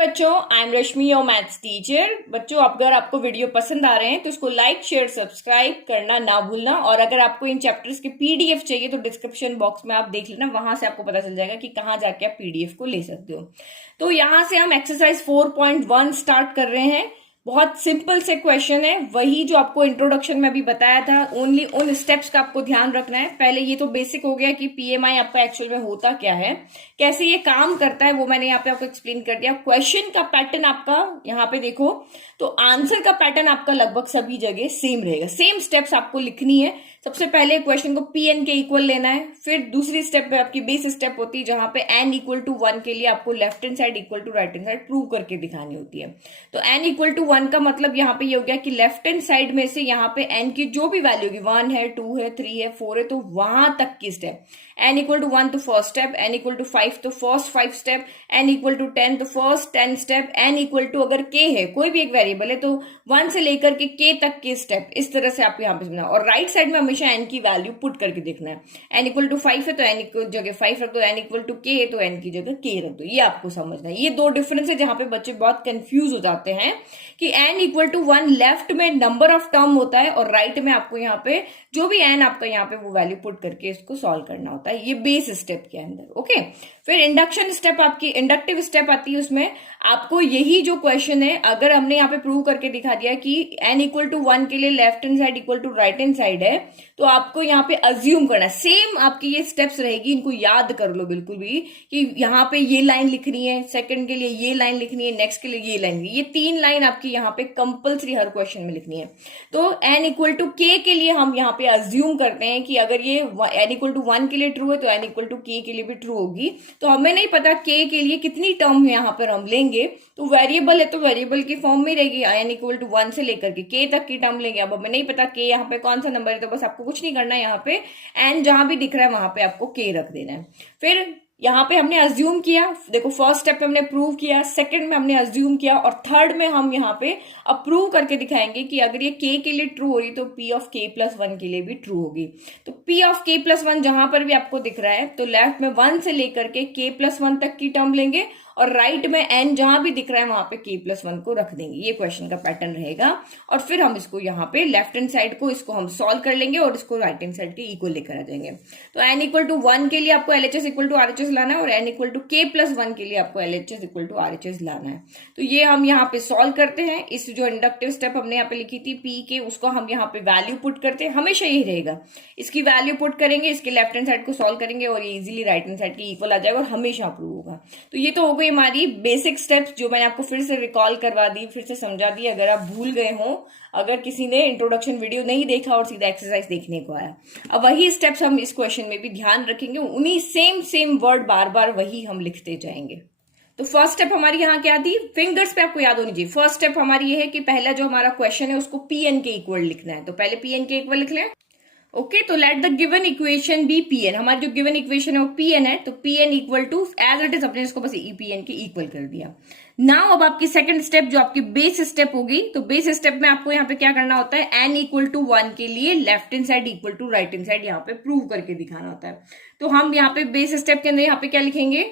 बच्चों, I am Rashmi your maths teacher. बच्चों, अगर आपको वीडियो पसंद आ रहे हैं तो इसको लाइक शेयर सब्सक्राइब करना ना भूलना। और अगर आपको इन चैप्टर्स के पीडीएफ चाहिए तो डिस्क्रिप्शन बॉक्स में आप देख लेना, वहां से आपको पता चल जाएगा कि कहाँ जाके आप पीडीएफ को ले सकते हो। तो यहां से हम एक्सरसाइज 4.1 स्टार्ट कर रहे हैं। बहुत सिंपल से क्वेश्चन है, वही जो आपको इंट्रोडक्शन में अभी बताया था, ओनली उन स्टेप्स का आपको ध्यान रखना है। पहले ये तो बेसिक हो गया कि पीएमआई आपका एक्चुअल में होता क्या है, कैसे ये काम करता है, वो मैंने यहाँ पे आपको एक्सप्लेन कर दिया। क्वेश्चन का पैटर्न आपका यहाँ पे देखो तो आंसर का पैटर्न आपका लगभग सभी जगह सेम रहेगा। सेम स्टेप्स आपको लिखनी है। सबसे पहले क्वेश्चन को पी एन के इक्वल लेना है, फिर दूसरी स्टेप पे आपकी बेस स्टेप होती है जहां पे एन इक्वल टू 1 के लिए आपको left hand side equal to right hand side prove करके दिखानी होती है। तो एन इक्वल टू 1 का मतलब यहाँ पे ये हो गया कि लेफ्ट हैंड साइड में से यहाँ पे एन की जो भी वैल्यू होगी, 1 है, 2 है, 3 है, 4 है, तो वहां तक की स्टेप। एन इक्वल टू 1 तो first step, N equal to 5 तो first 5 step, N equal to 10 तो first 10 step, N equal to अगर के है, कोई भी एक वेरिएबल है, तो 1 से लेकर के के तक के स्टेप। इस तरह से आपको यहाँ पे समझना। और राइट साइड में हमेशा एन की वैल्यू पुट करके देखना है। एन इक्वल टू 5 है तो एन की जगह 5 रख दो, एन इक्वल टू के है तो एन की जगह के रख दो। ये आपको समझना है। ये दो डिफरेंस है जहां पे बच्चे बहुत कंफ्यूज हो जाते हैं कि एन इक्वल टू 1 लेफ्ट में नंबर ऑफ टर्म होता है और राइट में आपको यहाँ पे जो भी एन आपका यहाँ पे वो वैल्यू पुट करके इसको सॉल्व करना होता है। ये बेस स्टेप के अंदर। ओके, फिर इंडक्शन स्टेप आपकी इंडक्टिव स्टेप आती है। उसमें आपको यही जो क्वेश्चन है, अगर हमने यहाँ पे प्रूव करके दिखा दिया कि एन इक्वल टू 1 के लिए left hand side equal to right hand side है, तो आपको यहाँ पे अज्यूम करना है। सेम आपकी ये स्टेप्स रहेगी, इनको याद कर लो बिल्कुल भी कि यहाँ पे ये लाइन लिखनी है, सेकंड के लिए ये लाइन लिखनी है, नेक्स्ट के लिए ये लाइन, ये 3 लाइन आपकी यहाँ पे कंपल्सरी हर क्वेश्चन में लिखनी है। तो एन इक्वल टू के लिए हम यहाँ पे अज्यूम करते हैं कि अगर ये एन इक्वल टू 1 के लिए ट्रू है तो एन इक्वल टू के लिए भी ट्रू होगी। तो हमें नहीं पता के लिए कितनी टर्म यहाँ पर हम लेंगे, तो वेरिएबल है तो वेरिएबल की फॉर्म में रहेगी। एन इक्वल टू 1 से लेकर के तक की टर्म लेंगे। अब हमें नहीं पता के यहाँ पे कौन सा नंबर है, तो बस आपको कुछ नहीं करना है, यहाँ पे एन जहां भी दिख रहा है वहां पे आपको के रख देना है। फिर यहाँ पे हमने अज्यूम किया, देखो फर्स्ट स्टेप में हमने प्रूव किया, सेकंड में हमने अज्यूम किया, और थर्ड में हम यहाँ पे अब प्रूव करके दिखाएंगे कि अगर ये के लिए ट्रू हो रही तो पी ऑफ के प्लस 1 के लिए भी ट्रू होगी। तो पी ऑफ के प्लस 1 जहां पर भी आपको दिख रहा है तो लेफ्ट में 1 से लेकर के प्लस 1 तक की टर्म लेंगे, और राइट में एन जहां भी दिख रहा है वहां पे के प्लस 1 को रख देंगे। ये क्वेश्चन का पैटर्न रहेगा। और फिर हम इसको यहाँ पे लेफ्ट हैंड साइड को इसको हम सॉल्व कर लेंगे और इसको राइट हैंड साइड के इक्वल लेकर आ जाएंगे। तो एन इक्वल टू 1 के लिए आपको एलएचएस इक्वल टू आरएचएस लाना है, और एन इक्वल टू के प्लस 1 के लिए आपको एलएचएस इक्वल टू आरएचएस लाना है। तो ये हम यहाँ पे सॉल्व करते हैं। इस जो इंडक्टिव स्टेप हमने यहाँ पे लिखी थी पी के, उसको हम यहाँ पे वैल्यू पुट करते हैं। हमेशा यही रहेगा, इसकी वैल्यू पुट करेंगे, इसके लेफ्ट हैंड साइड को सॉल्व करेंगे और ये इजिली राइट हैंड साइड के इक्वल आ जाएगा और हमेशा अप्रूव होगा। तो ये तो हो गई हमारी बेसिक स्टेप्स जो मैंने आपको फिर से रिकॉल करवा दी, फिर से समझा दी। अगर आप भूल गए हो, अगर किसी ने इंट्रोडक्शन वीडियो नहीं देखा और सीधा एक्सरसाइज देखने को आया, अब वही स्टेप्स हम इस क्वेश्चन में भी ध्यान रखेंगे। उन्हीं सेम वर्ड बार बार वही हम लिखते जाएंगे। तो फर्स्ट स्टेप हमारी यहाँ क्या थी, फिंगर्स पे आपको याद होनी चाहिए। फर्स्ट स्टेप हमारी ये है कि पहला जो हमारा क्वेश्चन है उसको पी एन के इक्वल लिखना है। तो पहले पी एन के इक्वल लिख लें। ओके, तो let the given equation be P N. हमारी जो गिवन इक्वेशन है वो पी एन है, तो P N equal to as it is अपने इसको बस पी एन के इक्वल कर दिया। नाउ अब आपकी सेकंड स्टेप जो आपकी बेस स्टेप होगी, तो बेस स्टेप में आपको यहाँ पे क्या करना होता है, एन इक्वल टू 1 के लिए left hand side equal to right hand side यहाँ पे प्रूव करके दिखाना होता है। तो हम यहाँ पे बेस स्टेप के अंदर यहाँ पे क्या लिखेंगे,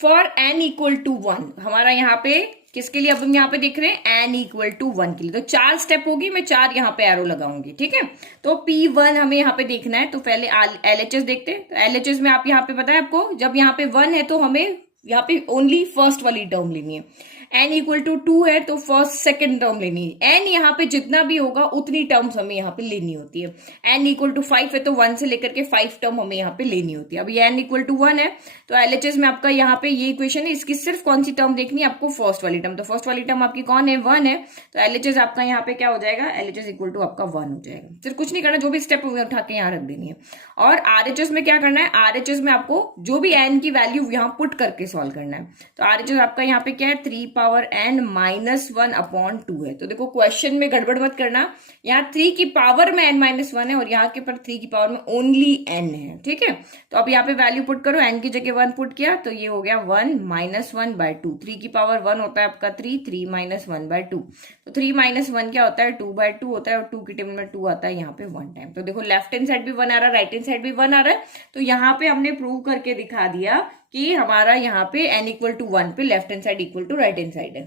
फॉर एन इक्वल टू 1। हमारा यहाँ पे किसके लिए, अब हम यहाँ पे देख रहे हैं एन इक्वल टू 1 के लिए। तो 4 स्टेप होगी, मैं 4 यहाँ पे एरो लगाऊंगी, ठीक है। तो P1 हमें यहाँ पे देखना है। तो पहले LHS देखते हैं। तो LHS में आप यहाँ पे पता है आपको, जब यहाँ पे 1 है तो हमें यहाँ पे ओनली फर्स्ट वाली टर्म लेनी है। एन इक्वल टू 2 है तो फर्स्ट सेकंड टर्म लेनी है। एन यहाँ पे जितना भी होगा उतनी टर्म्स हमें यहाँ पे लेनी होती है। एन इक्वल टू 5 है तो 1 से लेकर के 5 टर्म हमें यहाँ पे लेनी होती है। अब ये एन इक्वल टू 1 है तो एलएचएस में आपका यहाँ पे ये इक्वेशन है, इसकी सिर्फ कौन सी टर्म देखनी है आपको, फर्स्ट वाली टर्म। तो फर्स्ट वाली टर्म आपकी कौन है, 1 है। तो एलएचएस आपका यहाँ पे क्या हो जाएगा, एलएचएस इक्वल टू आपका 1 हो जाएगा। सिर्फ कुछ नहीं करना, जो भी स्टेप उठा के यहाँ रख देनी है। और आरएचएस में क्या करना है, आरएचएस में आपको जो भी एन की वैल्यू यहाँ पुट करके सॉल्व करना है। तो आरएचएस आपका यहाँ पे क्या है, 3 पावर एन माइनस 1 अपॉन 2 है। तो देखो क्वेश्चन में गड़बड़ मत करना, यहाँ 3 की पावर में n माइनस 1 है और यहाँ के पर 3 की पावर में ओनली n है, ठीक है। तो अब यहाँ पे वैल्यू पुट करो, n की जगह 1 पुट किया तो ये हो गया 1 माइनस 1 बाय 2। 3 की पावर 1 होता है आपका 3 माइनस 1 बाय 2। तो 3 माइनस 1 क्या होता है, 2 बाय 2 होता है, और 2 की टेबल में 2 आता है यहाँ पे 1 टाइम। तो देखो लेफ्ट हैंड साइड भी 1 आ रहा है, राइट हैंड साइड भी 1 आ रहा है। तो यहाँ पे हमने प्रूव करके दिखा दिया कि हमारा यहाँ पे n इक्वल टू 1 पे left hand side equal to right hand side है।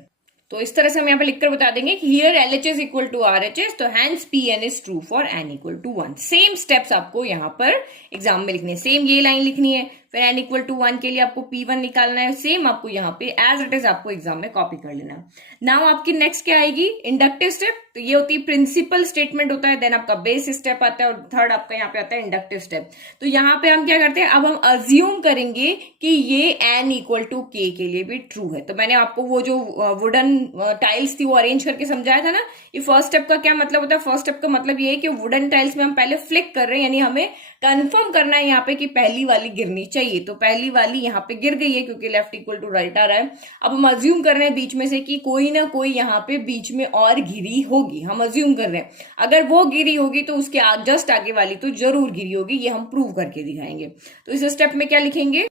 तो इस तरह से हम यहाँ पे लिखकर बता देंगे कि here LHS equal to RHS, तो hence PN is true for n equal to 1। Same steps आपको यहाँ पर एग्जाम में लिखने, सेम ये लाइन लिखनी है, फिर n इक्वल टू 1 के लिए आपको P1 निकालना है, सेम आपको यहाँ पे एज इट इज आपको एग्जाम में कॉपी कर लेना है। नाउ आपकी नेक्स्ट क्या आएगी, इंडक्टिव स्टेप। तो ये होती है प्रिंसिपल स्टेटमेंट होता है, देन आपका बेस स्टेप आता है, और थर्ड आपका यहाँ पे आता है इंडक्टिव स्टेप। तो यहाँ पे हम क्या करते हैं, अब हम अज्यूम करेंगे कि ये n इक्वल टू k के लिए भी ट्रू है। तो मैंने आपको वो जो वुडन टाइल्स थी वो अरेंज करके समझाया था ना। ये फर्स्ट स्टेप का क्या मतलब होता है, फर्स्ट स्टेप का मतलब ये है कि वुडन टाइल्स में हम पहले फ्लिक कर रहे हैं, यानी हमें कंफर्म करना है यहाँ पे कि पहली वाली गिरनी चाहिए। तो पहली वाली यहाँ पे गिर गई है क्योंकि लेफ्ट इक्वल टू राइट आ रहा है। अब हम अज्यूम कर रहे हैं बीच में से कि कोई ना कोई यहाँ पे बीच में और गिरी होगी, हम अज्यूम कर रहे हैं। अगर वो गिरी होगी तो उसके जस्ट आगे वाली तो जरूर गिरी होगी, ये हम प्रूव करके दिखाएंगे। तो इस स्टेप में क्या लिखेंगे,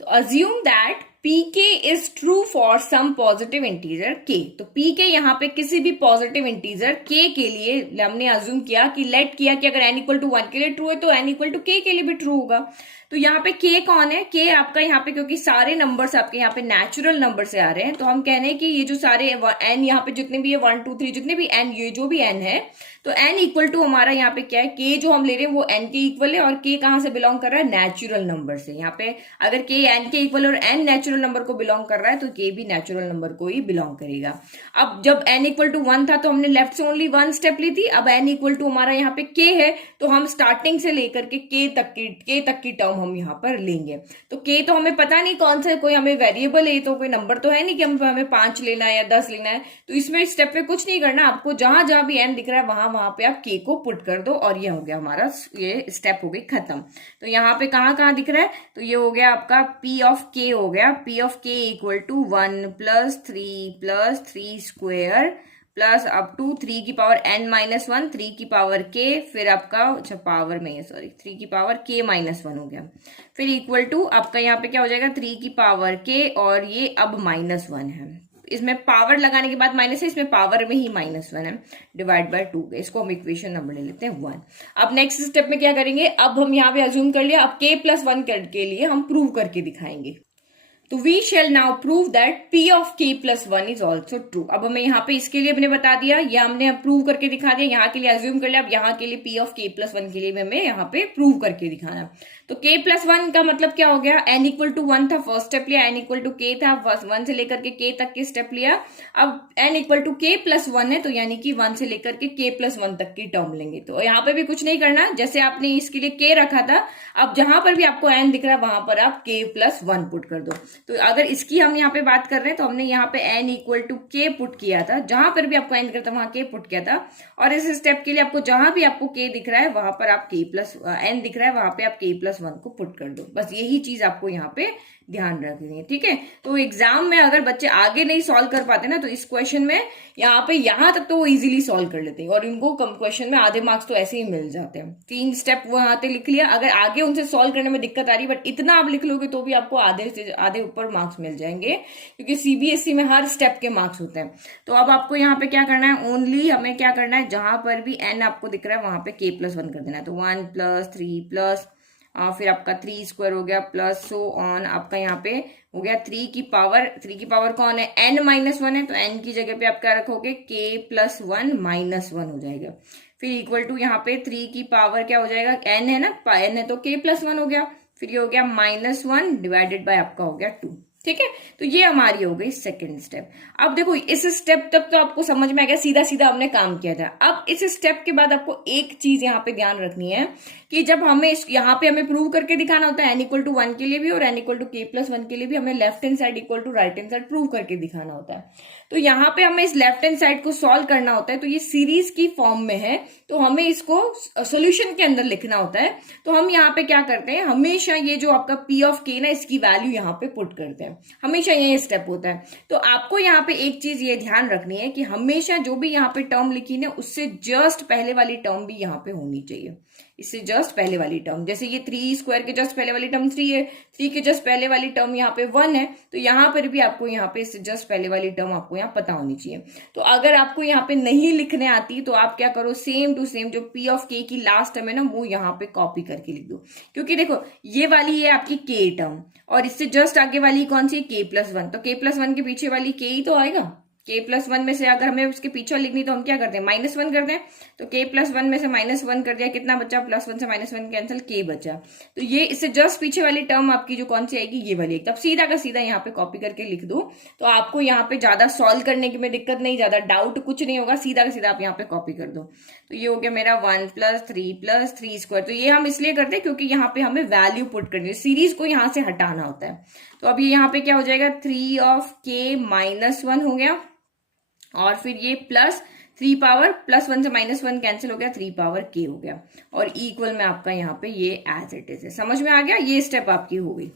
तो assume that pk is true for some positive integer k। तो pk यहाँ पे किसी भी पॉजिटिव इंटीजर k के लिए हमने अज्यूम किया कि लेट किया कि अगर n इक्वल टू 1 के लिए ट्रू है तो n इक्वल टू k के लिए भी ट्रू होगा। तो यहाँ पे k कौन है, k आपका यहाँ पे, क्योंकि सारे नंबर्स आपके यहाँ पे नेचुरल नंबर से आ रहे हैं, तो हम कह रहे हैं कि ये जो सारे n यहाँ पे जितने भी है 1 2 3 जितने भी n, ये जो भी n है, तो n इक्वल टू हमारा यहाँ पे क्या है, k जो हम ले रहे हैं वो n के इक्वल है, और k कहाँ से बिलोंग कर रहा है, नेचुरल नंबर से। यहाँ पे अगर k n के इक्वल और n नेचुरल नंबर को बिलोंग कर रहा है तो k भी नेचुरल नंबर को ही बिलोंग करेगा। अब जब n इक्वल टू 1 था तो हमने लेफ्ट से ओनली 1 स्टेप ली थी। अब n इक्वल टू हमारा यहाँ पे k है, तो हम स्टार्टिंग से लेकर के k तक की टर्म हम यहाँ पर लेंगे। तो k तो हमें पता नहीं कौन सा है, कोई हमें वेरिएबल है, तो कोई नंबर तो है नहीं कि हमें 5 लेना है या 10 लेना है। तो इसमें स्टेप पे कुछ नहीं करना, आपको जहां जहां भी n दिख रहा है वहां पे आप k को पुट कर दो, और ये हो गया हमारा, ये स्टेप हो गई खत्म। तो यहाँ पे कहाँ दिख रहा है, तो ये हो गया आपका p ऑफ k हो गया, p of k equal to 1 plus 3 square plus up to 3 की पावर n माइनस 1, 3 की पावर k, फिर आपका, अच्छा पावर में है सॉरी, 3 की पावर k माइनस 1 हो गया, फिर इक्वल टू आपका यहाँ पे क्या हो जाएगा 3 की पावर k, और ये अब माइनस 1 है। इसमें पावर लगाने के बाद माइनस है, इसमें पावर में ही माइनस 1 है, डिवाइड बाय 2। इसको हम इक्वेशन नंबर ले लेते हैं 1। अब नेक्स्ट स्टेप में क्या करेंगे, अब हम यहाँ पे अज्यूम कर लिया, अब k प्लस 1 के लिए हम प्रूव करके दिखाएंगे। तो we shall now prove that p of k plus 1 is also true. अब हमें यहाँ पे इसके लिए हमने बता दिया, या हमने प्रूव करके दिखा दिया, यहाँ के लिए अज्यूम कर लिया। अब यहाँ के लिए p ऑफ k प्लस 1 के लिए हमें यहाँ पे प्रूव करके दिखाना। तो k प्लस 1 का मतलब क्या हो गया, n इक्वल टू 1 था फर्स्ट स्टेप लिया, n इक्वल टू k था 1 से लेकर के k तक के स्टेप लिया। अब n equal to k plus 1 है, तो यानी कि 1 से लेकर के k प्लस 1 तक की टर्म लेंगे। तो यहाँ पे भी कुछ नहीं करना, जैसे आपने इसके लिए k रखा था, अब जहां पर भी आपको n दिख रहा है वहां पर आप k प्लस 1 पुट कर दो। तो अगर इसकी हम यहाँ पे बात कर रहे हैं तो हमने यहाँ पे n equal to k put किया था, जहां पर भी आपको n दिख रहा था वहां k पुट किया था। और इस स्टेप के लिए आपको जहां भी आपको k दिख रहा है वहां पर आप k प्लस n दिख रहा है वहां पे आप k प्लस 1 को पुट कर दो। बस यही चीज आपको यहाँ पे ध्यान रखनी है, ठीक है। तो एग्जाम में अगर बच्चे आगे नहीं सॉल्व कर पाते ना, तो इस क्वेश्चन में यहाँ पे यहाँ तक तो वो इजीली सॉल्व कर लेते हैं, और इनको कम क्वेश्चन में आधे मार्क्स तो ऐसे ही मिल जाते हैं। 3 स्टेप वो यहाँ पे लिख लिया, अगर आगे उनसे सॉल्व करने में दिक्कत आ रही है, बट इतना आप लिख लोगे तो भी आपको आधे से आधे ऊपर मार्क्स मिल जाएंगे, क्योंकि सीबीएसई में हर स्टेप के मार्क्स होते हैं। तो अब आपको यहाँ पे क्या करना है, ओनली हमें क्या करना है, जहां पर भी n आपको दिख रहा है वहां पे k प्लस 1 कर देना है। तो 1 प्लस 3 प्लस फिर आपका 3 स्क्वायर हो गया प्लस सो ऑन, आपका यहाँ पे हो गया 3 की पावर कौन है, n माइनस 1 है, तो n की जगह पे आप क्या रखोगे k प्लस 1 माइनस 1 हो जाएगा। फिर इक्वल टू यहाँ पे 3 की पावर क्या हो जाएगा, n है ना, n है तो k प्लस 1 हो गया, फिर ये हो गया माइनस 1 डिवाइडेड बाय आपका हो गया 2, ठीक है। तो ये हमारी हो गई सेकंड स्टेप। अब देखो इस स्टेप तक तो आपको समझ में आ गया, सीधा सीधा हमने काम किया था। अब इस स्टेप के बाद आपको एक चीज यहाँ पे ध्यान रखनी है कि जब हमें यहाँ पे हमें प्रूव करके दिखाना होता है n इक्वल टू 1 के लिए भी और n equal to k plus 1 के लिए भी, हमें left hand side equal to right hand side prove करके दिखाना होता है। तो यहाँ पे हमें इस लेफ्ट हैंड साइड को सॉल्व करना होता है, तो ये सीरीज की फॉर्म में है, तो हमें इसको सोल्यूशन के अंदर लिखना होता है। तो हम यहाँ पे क्या करते हैं, हमेशा ये जो आपका p ऑफ k ना, इसकी वैल्यू यहाँ पे पुट करते हैं, हमेशा ये स्टेप होता है। तो आपको यहाँ पे एक चीज ये ध्यान रखनी है कि हमेशा जो भी यहाँ पे टर्म लिखी ना, उससे जस्ट पहले वाली टर्म भी यहाँ पे होनी चाहिए। इससे जस्ट पहले वाली टर्म, जैसे ये 3 स्क्वायर के जस्ट पहले वाली टर्म 3 है, 3 के जस्ट पहले वाली टर्म यहाँ पे 1 है, तो यहाँ पर भी आपको यहाँ पे इससे जस्ट पहले वाली टर्म आपको यहाँ पता होनी चाहिए। तो अगर आपको यहाँ पे नहीं लिखने आती तो आप क्या करो, सेम टू सेम जो पी ऑफ के की लास्ट टर्म है ना वो यहाँ पे कॉपी करके लिख दो, क्योंकि देखो ये वाली है आपकी के टर्म और इससे जस्ट आगे वाली कौन सी, के प्लस वन, तो के प्लस वन के पीछे वाली के ही तो आएगा। के प्लस वन में से अगर हमें उसके पीछे लिखनी तो हम क्या करते हैं, -1 करते हैं, तो के प्लस वन में से -1 कर दिया, कितना बचा, +1 से -1 कैंसिल, के बचा। तो ये इससे जस्ट पीछे वाली टर्म आपकी जो कौन सी आएगी, ये वाली। तब सीधा का सीधा यहाँ पे कॉपी करके लिख दो, तो आपको यहाँ पे ज्यादा सॉल्व करने की में दिक्कत नहीं, ज्यादा डाउट कुछ नहीं होगा, सीधा का सीधा आप यहाँ पे कॉपी कर दो। तो ये हो गया मेरा 1 + 3 + 3 स्क्वायर। तो ये हम इसलिए करते हैं क्योंकि यहाँ पे हमें वैल्यू पुट करनी है, सीरीज को यहाँ से हटाना होता है। तो अब ये यहाँ पे क्या हो जाएगा, 3 ऑफ के -1 हो गया, और फिर ये प्लस 3 पावर +1 से -1 कैंसिल हो गया, 3 पावर के हो गया, और इक्वल में आपका यहाँ पे ये एज इट इज है। समझ में आ गया, ये स्टेप आपकी हो गई।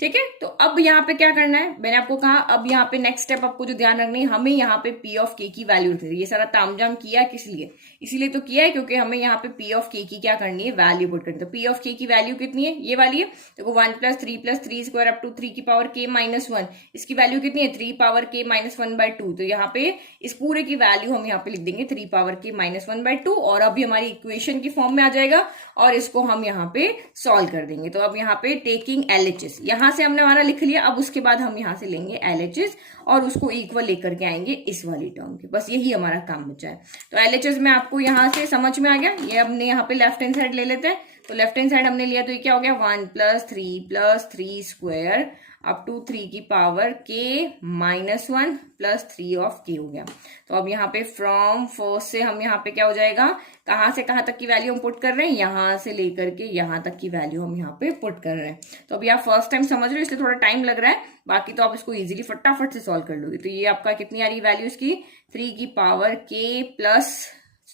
ठीक है, तो अब यहाँ पे क्या करना है, मैंने आपको कहा अब यहाँ पे नेक्स्ट स्टेप आपको जो ध्यान रखनी है, हमें यहाँ पे पी ऑफ के की वैल्यू रखनी है। ये सारा तामझाम किया किस लिए, इसीलिए तो किया है क्योंकि हमें यहाँ पे पी ऑफ के की क्या करनी है, वैल्यू पुट करनी है। तो पी ऑफ के की वैल्यू कितनी है, ये वाली है, देखो 1 + 3 + 3 स्क्वायर अप टू 3 की पावर के -1, इसकी वैल्यू कितनी है, 3 पावर के -1/2। तो यहाँ पे इस पूरे की वैल्यू हम यहाँ पे लिख देंगे 3 पावर के -1/2, और अभी हमारी इक्वेशन की फॉर्म में आ जाएगा और इसको हम यहाँ पे सॉल्व कर देंगे। तो अब यहाँ पे टेकिंग LHS, यहाँ से हमने हमारा लिख लिया, अब उसके बाद हम यहाँ से लेंगे LHS और उसको इक्वल लेकर के आएंगे इस वाली टर्म के, बस यही हमारा काम बचा है। तो LHS में आपको यहाँ से समझ में आ गया, ये हमने यहाँ पे लेफ्ट हैंड साइड ले लेते हैं। तो लेफ्ट हैंड साइड हमने लिया तो ये क्या हो गया, 1 + 3 + 3 स्क्वायर अप टू 3 की पावर के -1 + 3 ऑफ के हो गया। तो अब यहाँ पे फ्रॉम फर्स्ट से हम यहाँ पे क्या हो जाएगा, कहाँ से कहाँ तक की वैल्यू हम पुट कर रहे हैं, यहाँ से लेकर के यहाँ तक की वैल्यू हम यहाँ पे पुट कर रहे हैं। तो अभी आप फर्स्ट टाइम समझ रहे हो इसलिए थोड़ा टाइम लग रहा है, बाकी तो आप इसको इजीली फटाफट से सॉल्व कर लोगे। तो ये आपका कितनी आ रही वैल्यू इसकी, 3 की पावर के प्लस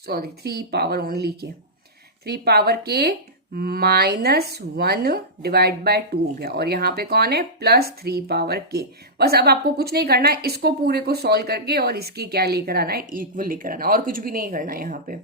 3 पावर ओनली के 3 पावर के -1 डिवाइड बाय 2 हो गया, और यहाँ पे कौन है, +3 पावर के। बस अब आपको कुछ नहीं करना है, इसको पूरे को सॉल्व करके और इसकी क्या लेकर आना है, इक्वल लेकर आना, और कुछ भी नहीं करना है यहाँ पे।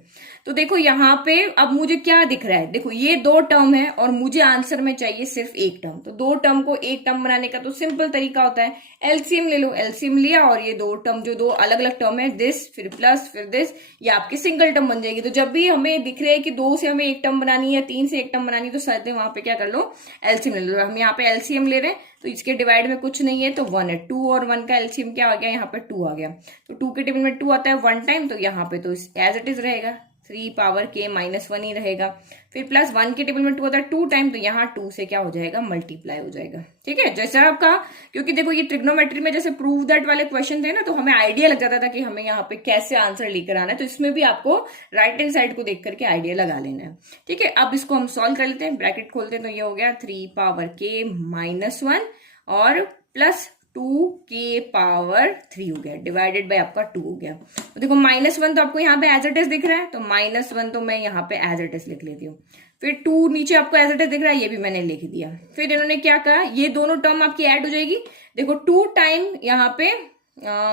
तो देखो यहाँ पे अब मुझे क्या दिख रहा है, देखो ये 2 टर्म है और मुझे आंसर में चाहिए सिर्फ 1 टर्म। तो 2 टर्म को 1 टर्म बनाने का तो सिंपल तरीका होता है, एलसीएम ले लो। एलसीएम लिया और ये 2 टर्म जो 2 अलग अलग टर्म है, दिस फिर प्लस फिर दिस, ये आपकी सिंगल टर्म बन जाएगी। तो जब भी हमें दिख रहा है कि 2 से हमें 1 टर्म बनानी है, 3 से 1 टर्म बनानी है, तो सहते वहां पे क्या कर लो, एलसीएम ले लो। हम यहाँ पे एलसीएम ले रहे हैं तो इसके डिवाइड में कुछ नहीं है तो 1 है, 2 और 1 का एलसीएम क्या आ गया, यहाँ पे 2 आ गया। तो 2 के टेबल में 2 आता है 1 टाइम, तो यहाँ पे तो एज इट इज रहेगा, 3 पावर के -1 ही रहेगा। फिर प्लस 1 के टेबल में 2 आता है 2 टाइम, तो यहाँ 2 से क्या हो जाएगा, मल्टीप्लाई हो जाएगा। ठीक है, जैसा आपका, क्योंकि देखो ये ट्रिग्नोमेट्री में जैसे प्रूव दैट वाले क्वेश्चन थे ना, तो हमें आइडिया लग जाता था कि हमें यहाँ पे कैसे आंसर लेकर आना है। तो इसमें भी आपको राइट हैंड साइड को देख करके आइडिया लगा लेना है। ठीक है, अब इसको हम सॉल्व कर लेते हैं, ब्रैकेट खोलते हैं, तो ये हो गया 3 पावर के -1 और प्लस 2 के पावर 3 हो गया, डिवाइडेड बाय आपका 2 हो गया। तो देखो -1 तो आपको यहाँ पे एज इट इज दिख रहा है, तो -1 तो मैं यहाँ पे एज इट इज लिख लेती हूँ। फिर 2 नीचे आपको एज इट इज दिख रहा है, ये भी मैंने लिख दिया। फिर इन्होंने क्या कहा, ये दोनों टर्म आपकी ऐड हो जाएगी। देखो 2 टाइम यहाँ पे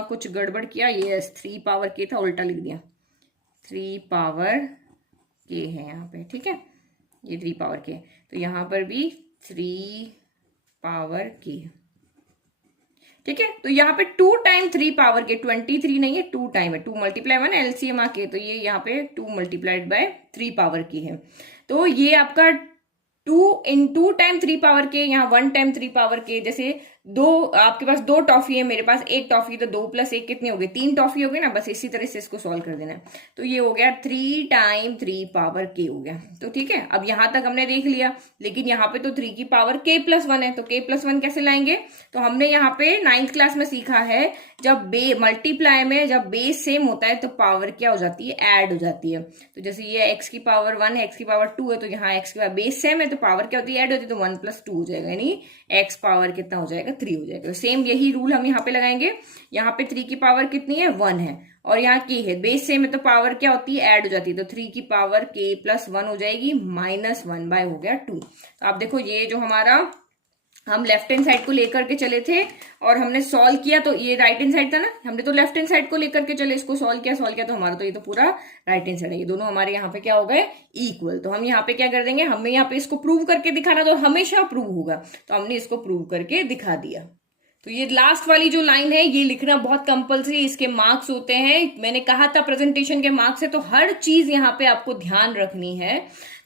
कुछ गड़बड़ किया, ये 3 पावर के था, उल्टा लिख दिया, 3 पावर के है यहाँ पे। ठीक है, ये 3 पावर के, तो यहाँ पर भी 3 पावर के। ठीक है, तो यहाँ पे 2 टाइम 3 पावर के, 23 नहीं है, 2 टाइम है, 2 × 1 एलसीएम आके, तो ये यहाँ पे 2 × 3 पावर की है। तो ये आपका 2 × टाइम 3 पावर के, यहाँ 1 टाइम 3 पावर के। जैसे आपके पास 2 टॉफी है, मेरे पास 1 टॉफी, तो 2 + 1 कितनी हो गई, 3 टॉफी हो गई ना। बस इसी तरह से इसको सॉल्व कर देना है। तो ये हो गया 3 टाइम 3 पावर के हो गया। तो ठीक है, अब यहां तक हमने देख लिया, लेकिन यहाँ पे तो 3 की पावर k + 1 है, तो k + 1 कैसे लाएंगे। तो हमने यहाँ पे 9th क्लास में सीखा है, जब मल्टीप्लाई में जब बेस सेम होता है तो पावर क्या हो जाती है, ऐड हो जाती है। तो जैसे ये x की पावर 1 है, x की पावर 2 है, तो यहाँ x की पावर बेस सेम है तो पावर क्या होती है, ऐड होती है। तो 1 + 2 हो जाएगा, यानी x पावर कितना हो जाएगा, 3 हो जाएगा। तो सेम यही रूल हम यहाँ पे लगाएंगे। यहाँ पे 3 की पावर कितनी है, 1 है, और यहाँ k है, बेस सेम है तो पावर क्या होती है, ऐड हो जाती है। तो 3 की पावर k + 1 हो जाएगी, -1/2 हो गया 2। तो आप देखो ये जो हमारा हम लेफ्ट हैंड साइड को लेकर के चले थे और हमने सॉल्व किया, तो ये राइट हैंड साइड था ना, हमने तो लेफ्ट हैंड साइड को लेकर के चले, इसको सॉल्व किया तो हमारा तो ये तो पूरा राइट हैंड साइड है, ये दोनों हमारे यहाँ पे क्या हो गए, इक्वल। तो हम यहाँ पे क्या कर देंगे, हमें यहाँ पे इसको प्रूव करके दिखाना, तो हमेशा प्रूव होगा, तो हमने इसको प्रूव करके दिखा दिया। तो ये लास्ट वाली जो लाइन है ये लिखना बहुत कंपलसरी, इसके मार्क्स होते हैं। मैंने कहा था प्रेजेंटेशन के मार्क्स है, तो हर चीज यहाँ पे आपको ध्यान रखनी है।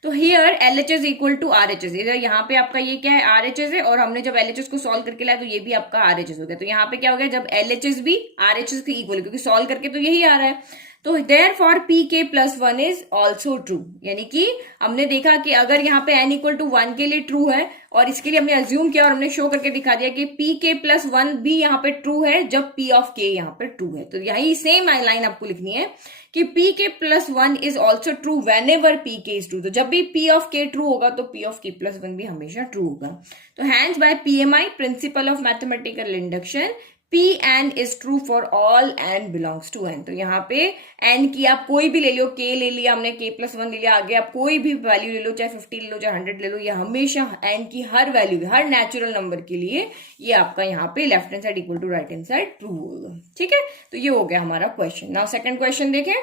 तो here LHS equal to RHS, इधर यहाँ पे आपका ये क्या है, RHS है, और हमने जब LHS को सॉल्व करके लाया तो ये भी आपका RHS हो गया। तो यहाँ पे क्या हो गया, जब LHS भी RHS के इक्वल, क्योंकि सॉल्व करके तो यही आ रहा है। तो therefore PK plus 1 is also true, यानी कि हमने देखा कि अगर यहाँ पे n इक्वल टू 1 के लिए ट्रू है, और इसके लिए हमने अज्यूम किया और हमने शो करके दिखा दिया कि PK प्लस 1 भी यहाँ पे ट्रू है जब P ऑफ K यहाँ पे ट्रू है। तो यही सेम लाइन आपको लिखनी है कि PK plus 1 is also true when ever PK is true. तो जब भी P ऑफ K ट्रू होगा तो P ऑफ K प्लस 1 भी हमेशा ट्रू होगा। तो hence by PMI principle of mathematical induction, Pn is true for all n belongs to n। तो यहाँ पे n की आप कोई भी ले लो, k ले लिया हमने, k प्लस 1 ले लिया, आगे आप कोई भी वैल्यू ले लो, चाहे 50 ले लो चाहे 100 ले लो, ये हमेशा n की हर वैल्यू, हर नेचुरल नंबर के लिए ये आपका यहाँ पे left hand side equal to right hand side true होगा। ठीक है, तो ये हो गया हमारा क्वेश्चन। नाउ सेकंड क्वेश्चन देखें।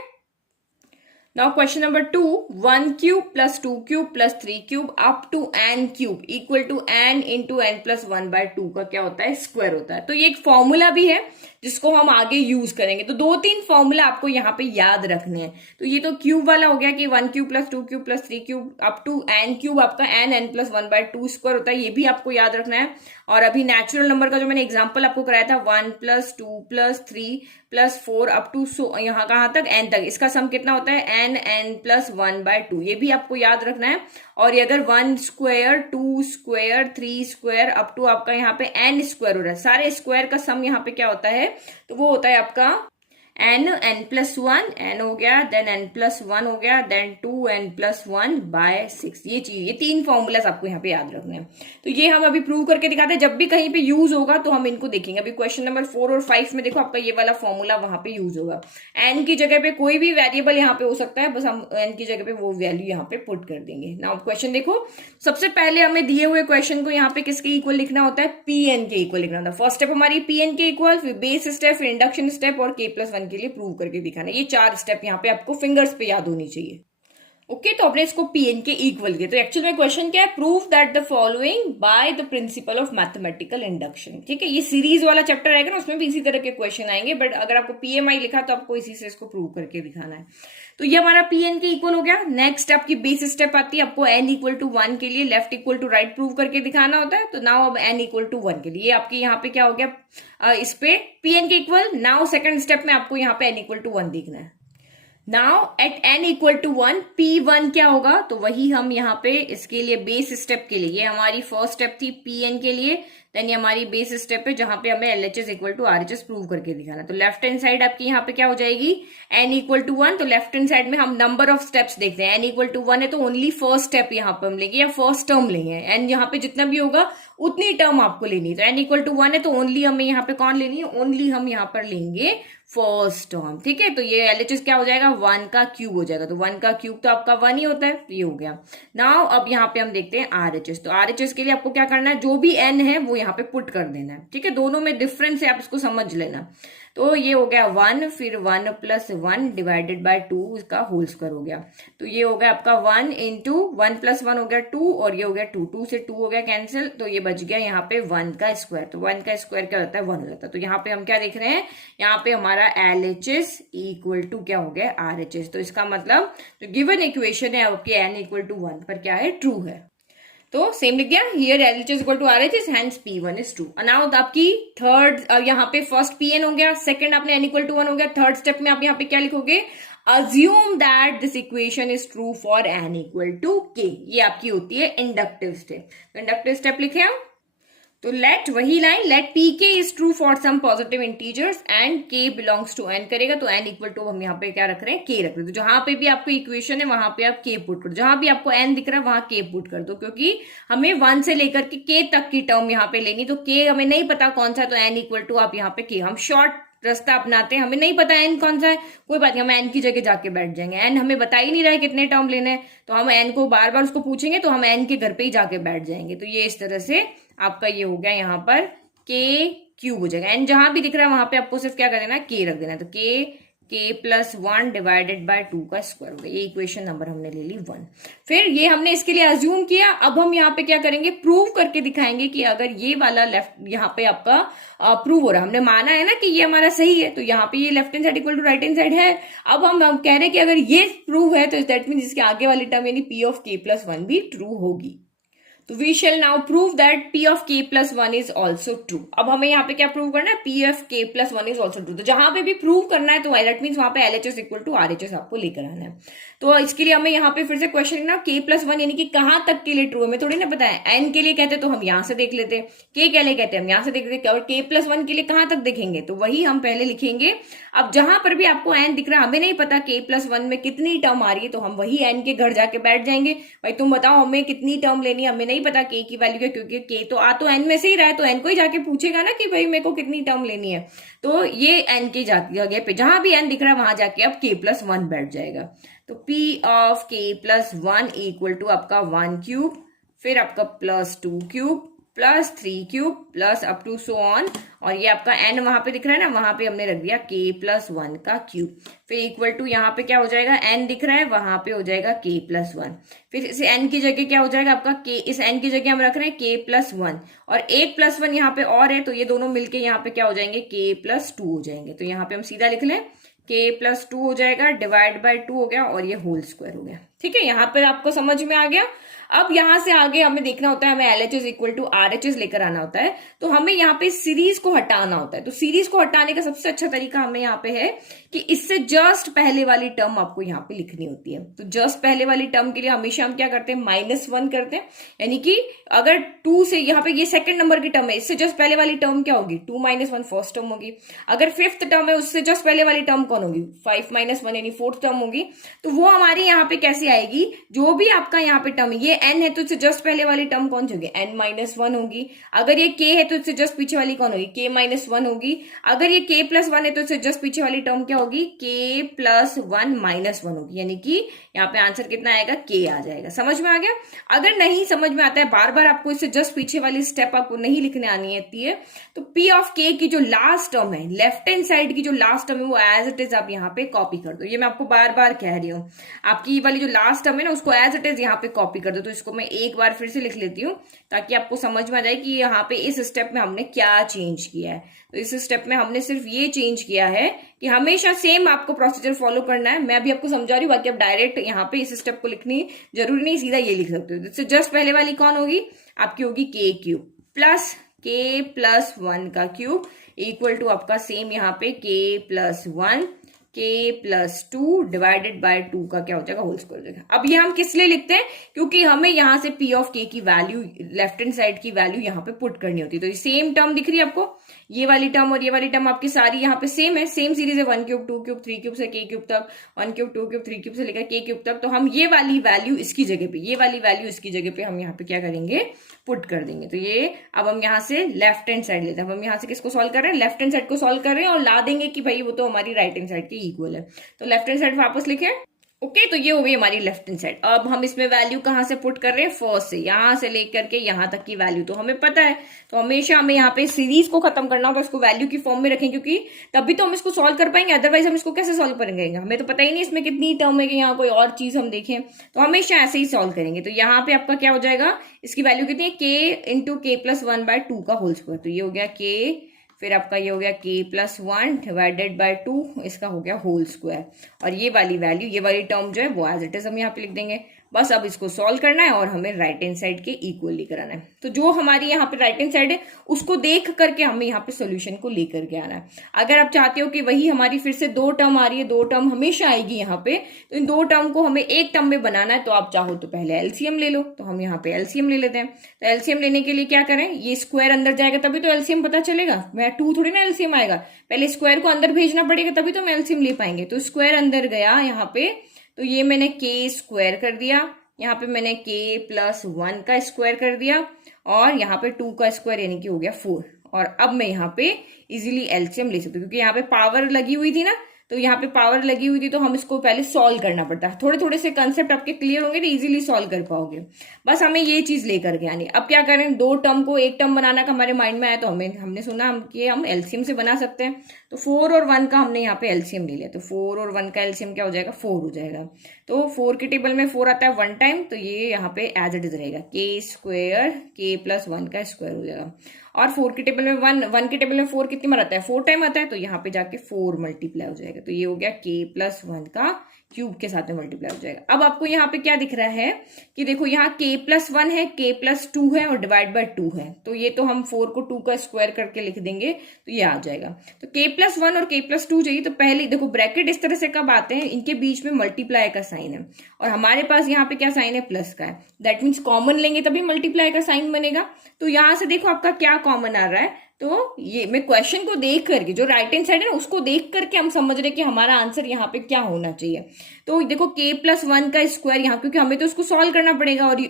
Now question number 2, 1 cube plus 2 cube plus 3 cube up to n cube equal to n into n plus 1 by 2 का क्या होता है, स्क्वायर होता है। तो ये एक फॉर्मूला भी है जिसको हम आगे यूज करेंगे। तो 2-3 फॉर्मूला आपको यहाँ पे याद रखने हैं। तो ये तो क्यूब वाला हो गया कि 1 cube plus 2 cube plus 3 cube up to n cube आपका n प्लस 1 by 2 स्क्वायर होता है, ये भी आपको याद रखना है। और अभी नेचुरल नंबर का जो मैंने एग्जांपल आपको कराया था 1 plus 2 plus 3 plus 4 up to यहाँ कहाँ तक n तक, इसका सम कितना होता है n प्लस 1 by 2, ये भी आपको याद रखना है। और ये अगर 1 square 2 square 3 square up to आपका यहाँ पे n स्क्वायर हो रहा है, सारे स्क्वायर का सम यहाँ पे क्या होता है, तो वो होता है आपका n प्लस 1, n हो गया, देन n प्लस 1 हो गया, देन 2n प्लस 1 बाय 6। ये चीज, ये 3 फॉर्मूलाज आपको यहाँ पे याद रखने हैं। तो ये हम अभी प्रूव करके दिखाते हैं, जब भी कहीं पे यूज होगा तो हम इनको देखेंगे। अभी क्वेश्चन नंबर 4 और 5 में देखो आपका ये वाला फॉर्मूला वहां पे यूज होगा। n की जगह पे कोई भी वेरिएबल यहाँ पे हो सकता है, बस हम n की जगह पे वो वैल्यू यहाँ पे पुट कर देंगे। नाउ क्वेश्चन देखो, सबसे पहले हमें दिए हुए क्वेश्चन को यहाँ पे किसके इक्वल लिखना होता है, Pn के इक्वल लिखना होता है। फर्स्ट स्टेप हमारी Pn के इक्वल, फिर बेस स्टेप, फिर इंडक्शन स्टेप और k प्लस 1 के लिए प्रूव करके दिखाना। ये 4 स्टेप यहाँ पे आपको फिंगर्स पे याद होनी चाहिए। ओके, तो आपने इसको Pn के इक्वल किया। तो एक्चुअल में क्वेश्चन क्या है, prove that the following by the principal of mathematical induction. ठीक है, ये सीरीज वाला चैप्टर रहेगा ना, उसमें भी इसी तरह के क्वेश्चन आएंगे, बट अगर आपको PMI लिखा तो आपको इसी से इसको प्रूव करके दिखाना है। तो ये हमारा Pn के इक्वल हो गया। नेक्स्ट आपकी बेस स्टेप आती है, आपको n इक्वल टू 1 के लिए left equal to right prove करके दिखाना होता है। तो नाउ अब n इक्वल टू 1 के लिए आपके यहाँ पे क्या हो गया, इस पे Pn के इक्वल। नाउ सेकंड स्टेप में आपको यहाँ पे n इक्वल टू 1 देखना है। Now at n equal to 1 P1 क्या होगा, तो वही हम यहाँ पे इसके लिए बेस स्टेप के लिए, ये हमारी फर्स्ट स्टेप थी Pn के लिए, देन ये हमारी बेस स्टेप है जहां पे हमें LHS equal to RHS prove करके दिखाना। तो लेफ्ट हैंड साइड आपकी यहाँ पे क्या हो जाएगी, n इक्वल टू 1। तो लेफ्ट हैंड साइड में हम नंबर ऑफ स्टेप्स देखते हैं, n इक्वल टू 1 है तो ओनली फर्स्ट स्टेप यहाँ पे हम लेंगे या फर्स्ट टर्म लेंगे, n यहाँ पे जितना भी होगा उतनी टर्म आपको लेनी है। तो n इक्वल टू 1 है तो ओनली हमें यहाँ पे कौन लेनी है, ओनली हम यहाँ पर लेंगे फर्स्ट टर्म। ठीक है, तो ये LHS क्या हो जाएगा, 1 का क्यूब हो जाएगा। तो 1 का क्यूब तो आपका 1 ही होता है, ये हो गया। नाउ अब यहाँ पे हम देखते हैं RHS। तो RHS के लिए आपको क्या करना है, जो भी n है वो यहाँ पे पुट कर देना है। ठीक है, दोनों में डिफरेंस है, आप इसको समझ लेना। तो ये हो गया 1, फिर 1 प्लस 1 डिवाइडेड बाय 2, इसका होल स्क्वायर हो गया। तो ये हो गया आपका 1 इंटू 1 प्लस 1 हो गया 2, और ये हो गया 2, 2 से 2 हो गया कैंसिल, तो ये बच गया यहाँ पे 1 का स्क्वायर। तो 1 का स्क्वायर क्या होता है, 1 हो जाता है। तो यहाँ पे हम क्या देख रहे हैं, यहाँ पे हमारा LHS इक्वल टू क्या हो गया, RHS। तो इसका मतलब जो गिवन इक्वेशन है आपके n इक्वल टू 1 पर क्या है, ट्रू है। तो सेम लिख दिया, here LHS equal to RHS, hence P1 is true. Now आपकी थर्ड, यहाँ पे फर्स्ट Pn हो गया, सेकंड आपने n इक्वल टू 1 हो गया। थर्ड स्टेप में आप यहाँ पे क्या लिखोगे, assume that this equation is true for n equal to k। ये आपकी होती है इंडक्टिव स्टेप। तो इंडक्टिव स्टेप लिखे हम, तो लेट वही line, let pk is true for some positive integers and k belongs to n करेगा। तो n इक्वल टू हम यहाँ पे क्या रख रहे हैं, k रख रहे हैं। तो जहां पे भी आपको इक्वेशन है वहां पे आप k पुट कर दो, जहां भी आपको n दिख रहा है वहां k पुट कर दो, क्योंकि हमें 1 से लेकर के k तक की टर्म यहाँ पे लेनी। तो k हमें नहीं पता कौन सा, तो n इक्वल टू आप यहाँ पे k, हम शॉर्ट रास्ता अपनाते हैं, हमें नहीं पता एन कौन सा है, कोई बात नहीं, हम एन की जगह जाके बैठ जाएंगे। एन हमें बता ही नहीं रहा है कितने टर्म लेने हैं, तो हम एन को बार बार उसको पूछेंगे तो हम एन के घर पे ही जाके बैठ जाएंगे। तो ये इस तरह से आपका ये हो गया यहाँ पर के क्यूब हो जाएगा। एन जहां भी दिख रहा है वहां पे आपको सिर्फ क्या कर देना है, के रख देना है। तो के प्लस 1 डिवाइडेड बाय 2 का स्क्वायर हो गया। ये इक्वेशन नंबर हमने ले ली 1। फिर ये हमने इसके लिए अज्यूम किया। अब हम यहाँ पे क्या करेंगे, प्रूव करके दिखाएंगे कि अगर ये वाला लेफ्ट यहाँ पे आपका प्रूव हो रहा है, हमने माना है ना कि ये हमारा सही है, तो यहाँ पे ये left hand side equal to right hand side है। अब हम कह रहे हैं कि अगर ये प्रूव है तो दैट मीन इसके आगे वाली टर्म यानी पी ऑफ के प्लस 1 भी ट्रू होगी। तो we shall now prove that P of K plus 1 is also true. अब हमें यहाँ पे क्या प्रूव करना है, P of K plus 1 is also true. तो जहां पे भी प्रूव करना है तो दैट मीन्स वहां पे एलएचएस इक्वल टू आरएचएस आपको लेकर आना है। तो इसके लिए हमें यहाँ पे फिर से क्वेश्चन लिखना, के प्लस 1 यानी कि कहां तक के लिए ट्रू है, हमें थोड़ी ना पता है। एन के लिए कहते तो हम यहां से देख लेते, के के लिए कहते हैं हम यहां से देख लेते, और के प्लस 1 के लिए कहां तक देखेंगे, तो वही हम पहले लिखेंगे। अब जहां पर भी आपको एन दिख रहा है, हमें नहीं पता के प्लस 1 में कितनी टर्म आ रही है, तो हम वही एन के घर जाके बैठ जाएंगे। भाई तुम बताओ हमें कितनी टर्म लेनी है, हमें नहीं पता के की वैल्यू क्या, क्योंकि के तो आ तो एन में से ही रहा है, तो एन को ही जाके पूछेगा ना कि भाई मेरे को कितनी टर्म लेनी है। तो ये एन की जगह पे जहां भी एन दिख रहा है वहां जाके अब के प्लस 1 बैठ जाएगा। तो P of K plus 1 equal to आपका 1 क्यूब, फिर आपका plus 2 cube plus 3 cube plus up to so on, और ये आपका n वहां पे दिख रहा है ना, वहां पे हमने रख दिया k प्लस 1 का क्यूब। फिर इक्वल टू यहाँ पे क्या हो जाएगा, n दिख रहा है वहां पे हो जाएगा k प्लस 1। फिर इस n की जगह क्या हो जाएगा आपका k, इस n की जगह हम रख रहे हैं k प्लस 1, और एक प्लस 1 यहाँ पे और है, तो ये दोनों मिलके यहाँ पे क्या हो जाएंगे, k प्लस 2 हो जाएंगे। तो यहाँ पे हम सीधा लिख लें k प्लस 2 हो जाएगा, डिवाइड बाय 2 हो गया, और ये होल स्क्वायर हो गया। ठीक है, यहाँ पर आपको समझ में आ गया। अब यहां से आगे हमें देखना होता है, हमें एलएचएस इक्वल टू आरएचएस लेकर आना होता है। तो हमें यहाँ पे सीरीज को हटाना होता है। तो सीरीज को हटाने का सबसे अच्छा तरीका हमें यहाँ पे है कि इससे जस्ट पहले वाली टर्म आपको यहाँ पे लिखनी होती है। तो जस्ट पहले वाली टर्म के लिए हमेशा हम क्या करते हैं, -1 करते हैं। यानी कि अगर 2 से यहाँ पे ये सेकंड नंबर की टर्म है, इससे जस्ट पहले वाली टर्म क्या होगी, 2 - 1 फर्स्ट टर्म होगी। अगर फिफ्थ टर्म है उससे जस्ट पहले वाली टर्म कौन होगी, 5 - 1 यानी फोर्थ टर्म होगी। तो वो हमारी यहाँ पे कैसे आएगी, जो भी आपका यहाँ पे टर्म ये n है तो इससे जस्ट पहले वाली टर्म कौन सी होगी, n-1 होगी। अगर ये k है तो इससे जस्ट पीछे वाली कौन होगी, k-1 होगी। अगर ये k प्लस 1 है तो इससे जस्ट पीछे वाली टर्म क्या होगी, k प्लस 1 -1 होगी। यानी कि यहाँ पे आंसर कितना आएगा, k आ जाएगा। समझ में आ गया। अगर नहीं समझ में आता है, बार बार आपको इससे जस्ट पीछे वाली स्टेप आपको नहीं लिखने आनी आती है, तो p ऑफ k की जो लास्ट टर्म है, लेफ्ट हैंड साइड की जो लास्ट टर्म है, वो एज इट इज आप यहाँ पे कॉपी कर दो। ये मैं आपको बार बार कह रही हूँ, आपकी वाली जो लास्ट टर्म है ना, उसको एज इट इज यहाँ पे कॉपी कर दो। तो इसको मैं एक बार फिर से लिख लेती हूँ ताकि आपको समझ में आ जाए कि यहाँ पे इस स्टेप में हमने क्या चेंज किया है। तो इस स्टेप में हमने सिर्फ ये चेंज किया है कि हमेशा सेम आपको प्रोसीजर फॉलो करना है। मैं भी आपको समझा रही हूँ, बाकी आप डायरेक्ट यहाँ पे इस स्टेप को लिखनी जरूरी नहीं, सीधा ये लिख सकते हो। इससे जस्ट पहले वाली कौन होगी, आपकी होगी k cube plus k plus 1 का क्यूब इक्वल टू आपका सेम यहाँ पे k plus 1 k plus 2 divided by 2 का क्या हो जाएगा, होल स्क्वायर हो जाएगा। अब ये हम किस लिए लिखते हैं, क्योंकि हमें यहाँ से p ऑफ k की वैल्यू, लेफ्ट हैंड साइड की वैल्यू यहाँ पे पुट करनी होती है। तो ये सेम टर्म दिख रही है आपको, ये वाली टर्म और ये वाली टर्म आपकी सारी यहाँ पे सेम है, सेम सीरीज है, 1 क्यूब 2 क्यूब 3 क्यूब से k क्यूब तक, 1 क्यूब 2 क्यूब 3 क्यूब से लेकर k क्यूब तक। तो हम ये वाली वैल्यू इसकी जगह पे, ये वाली वैल्यू इसकी जगह पे हम यहाँ पे क्या करेंगे, पुट कर देंगे। तो ये अब हम यहाँ से लेफ्ट हैंड साइड लेते हैं। अब हम यहाँ से किसको सॉल्व कर रहे हैं, लेफ्ट हैंड साइड को सॉल्व कर रहे हैं, और ला देंगे कि भाई वो तो हमारी राइट हैंड साइड के इक्वल है। तो लेफ्ट हैंड साइड वापस लिखे, ओके। तो ये हो गई हमारी लेफ्ट हैंड साइड। अब हम इसमें वैल्यू कहां से पुट कर रहे हैं, फर्स्ट से, यहां से लेकर के यहां तक की वैल्यू तो हमें पता है। तो हमेशा हमें यहाँ पे सीरीज को खत्म करना होगा, इसको वैल्यू की फॉर्म में रखें, क्योंकि तभी तो हम इसको सॉल्व कर पाएंगे, अदरवाइज हम इसको कैसे सॉल्व करेंगे, हमें तो पता ही नहीं इसमें कितनी टर्म है कि यहाँ कोई और चीज हम देखें। तो हमेशा ऐसे ही सॉल्व करेंगे। तो यहाँ पे आपका क्या हो जाएगा, इसकी वैल्यू कितनी है, k into k plus 1 by 2 का होल स्क्वायर। तो ये हो गया k, फिर आपका ये हो गया k प्लस 1 डिवाइडेड बाय 2, इसका हो गया होल स्क्वायर। और ये वाली वैल्यू, ये वाली टर्म जो है वो एज इट इज हम यहाँ पे लिख देंगे। बस अब इसको सॉल्व करना है और हमें राइट हैंड साइड के इक्वली कराना है। तो जो हमारी यहाँ पे राइट हैंड साइड है उसको देख करके हमें यहाँ पे सोल्यूशन को लेकर के आना है। अगर आप चाहते हो कि वही हमारी फिर से 2 टर्म आ रही है, 2 टर्म हमेशा आएगी यहाँ पे, तो इन 2 टर्म को हमें एक टर्म में बनाना है, तो आप चाहो तो पहले एलसीएम ले लो। तो हम यहाँ पे एलसीएम ले लेते हैं। तो एलसीएम लेने के लिए क्या करें, ये स्क्वायर अंदर जाएगा तभी तो एलसीएम पता चलेगा, मैं 2 थोड़ी ना एलसीएम आएगा, पहले स्क्वायर को अंदर भेजना पड़ेगा तभी तो हम एलसीएम ले पाएंगे। तो स्क्वायर अंदर गया यहाँ पे, तो ये मैंने k स्क्वायर कर दिया, यहाँ पे मैंने k प्लस 1 का स्क्वायर कर दिया, और यहाँ पे 2 का स्क्वायर यानी कि हो गया 4, और अब मैं यहाँ पे इजीली एलसीएम ले सकती हूँ, क्योंकि यहाँ पे पावर लगी हुई थी ना, तो यहाँ पे पावर लगी हुई थी तो हम इसको पहले सॉल्व करना पड़ता है। थोड़े थोड़े से कंसेप्ट आपके क्लियर होंगे तो इजीली सॉल्व कर पाओगे। बस हमें ये चीज लेकर के आनी। अब क्या करें, दो टर्म को एक टर्म बनाना का हमारे माइंड में आया, तो हमने सुना हम एलसीएम से बना सकते हैं। तो 4 और 1 का हमने यहाँ पे एलसीएम ले लिया, तो 4 और 1 का एलसीएम क्या हो जाएगा, 4 हो जाएगा। तो 4 के टेबल में 4 आता है 1 टाइम, तो ये यहाँ पे एज इट इज रहेगा के स्क्वायर के प्लस 1 का स्क्वायर हो जाएगा। और 4 के टेबल में 1 के टेबल में 4 कितनी बार आता है, 4 टाइम आता है, तो यहाँ पे जाके 4 मल्टीप्लाई हो जाएगा। तो ये हो गया के प्लस 1 का क्यूब के साथ में मल्टीप्लाई हो जाएगा। अब आपको यहाँ पे क्या दिख रहा है कि देखो यहाँ k प्लस 1 है, k प्लस 2 है और डिवाइड बाय 2 है। तो ये तो हम 4 को 2 का स्क्वायर करके लिख देंगे तो ये आ जाएगा। तो k प्लस 1 और k प्लस 2 चाहिए, तो पहले देखो ब्रैकेट इस तरह से कब आते हैं, इनके बीच में मल्टीप्लाई का साइन है और हमारे पास यहाँ पे क्या साइन है, प्लस का है। दैट मीन्स कॉमन लेंगे तभी मल्टीप्लाई का साइन बनेगा। तो यहां से देखो आपका क्या कॉमन आ रहा है, तो ये मैं क्वेश्चन को देख करके, जो राइट हैंड साइड है ना उसको देख करके हम समझ रहे कि हमारा आंसर यहाँ पे क्या होना चाहिए। तो देखो k प्लस 1 का स्क्वायर यहाँ, क्योंकि हमें तो उसको सॉल्व करना पड़ेगा और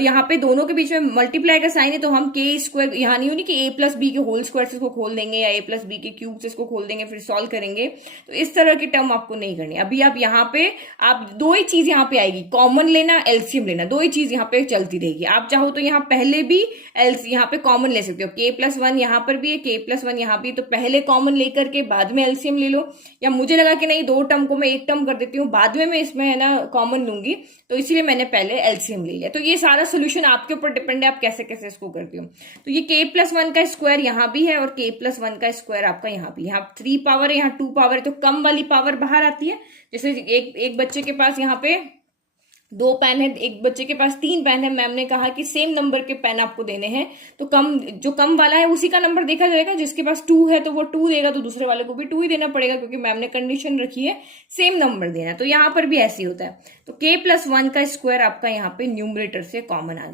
यहाँ पे दोनों के बीच में मल्टीप्लाई का साइन है, तो हम के स्क्वायर यहाँ नहीं होनी कि a प्लस बी के होल स्क्वायर से इसको खोल देंगे या a प्लस बी के क्यूब से इसको खोल देंगे फिर सॉल्व करेंगे। तो इस तरह की टर्म आपको नहीं करनी। अभी आप यहाँ पे आप दो ही चीज यहाँ पे आएगी, कॉमन लेना, एलसीएम लेना, दो ही चीज यहाँ पे चलती रहेगी। आप चाहो तो यहाँ पहले भी यहाँ पे कॉमन ले सकते हो, के प्लस 1 यहाँ पर भी है, के प्लस 1 यहाँ भी, तो पहले कॉमन लेकर के बाद में एलसीएम ले लो। या मुझे लगा कि नहीं, दो टर्म को मैं एक टर्म कर देती हूँ, बाद में मैं इसमें है ना कॉमन लूंगी, तो इसीलिए मैंने पहले एलसीएम ले लिया। तो ये सारा सोल्यूशन आपके ऊपर डिपेंड है, आप कैसे कैसे इसको करते हो। तो ये k प्लस 1 का स्क्वायर यहाँ भी है और k प्लस 1 का स्क्वायर आपका यहाँ भी, यहाँ 3 पावर है, यहाँ 2 पावर है, तो कम वाली पावर बाहर आती है। जैसे एक बच्चे के पास यहाँ पे 2 पेन है, एक बच्चे के पास 3 पेन है, मैम ने कहा कि सेम नंबर के पेन आपको देने हैं, तो जो कम वाला है उसी का नंबर देखा जाएगा। जिसके पास 2 है तो वो 2 देगा, तो दूसरे वाले को भी 2 ही देना पड़ेगा, क्योंकि मैम ने कंडीशन रखी है सेम नंबर देना। तो यहाँ पर भी ऐसे ही होता है। तो k प्लस 1 का स्क्वायर आपका यहाँ पे न्यूमरेटर से कॉमन आ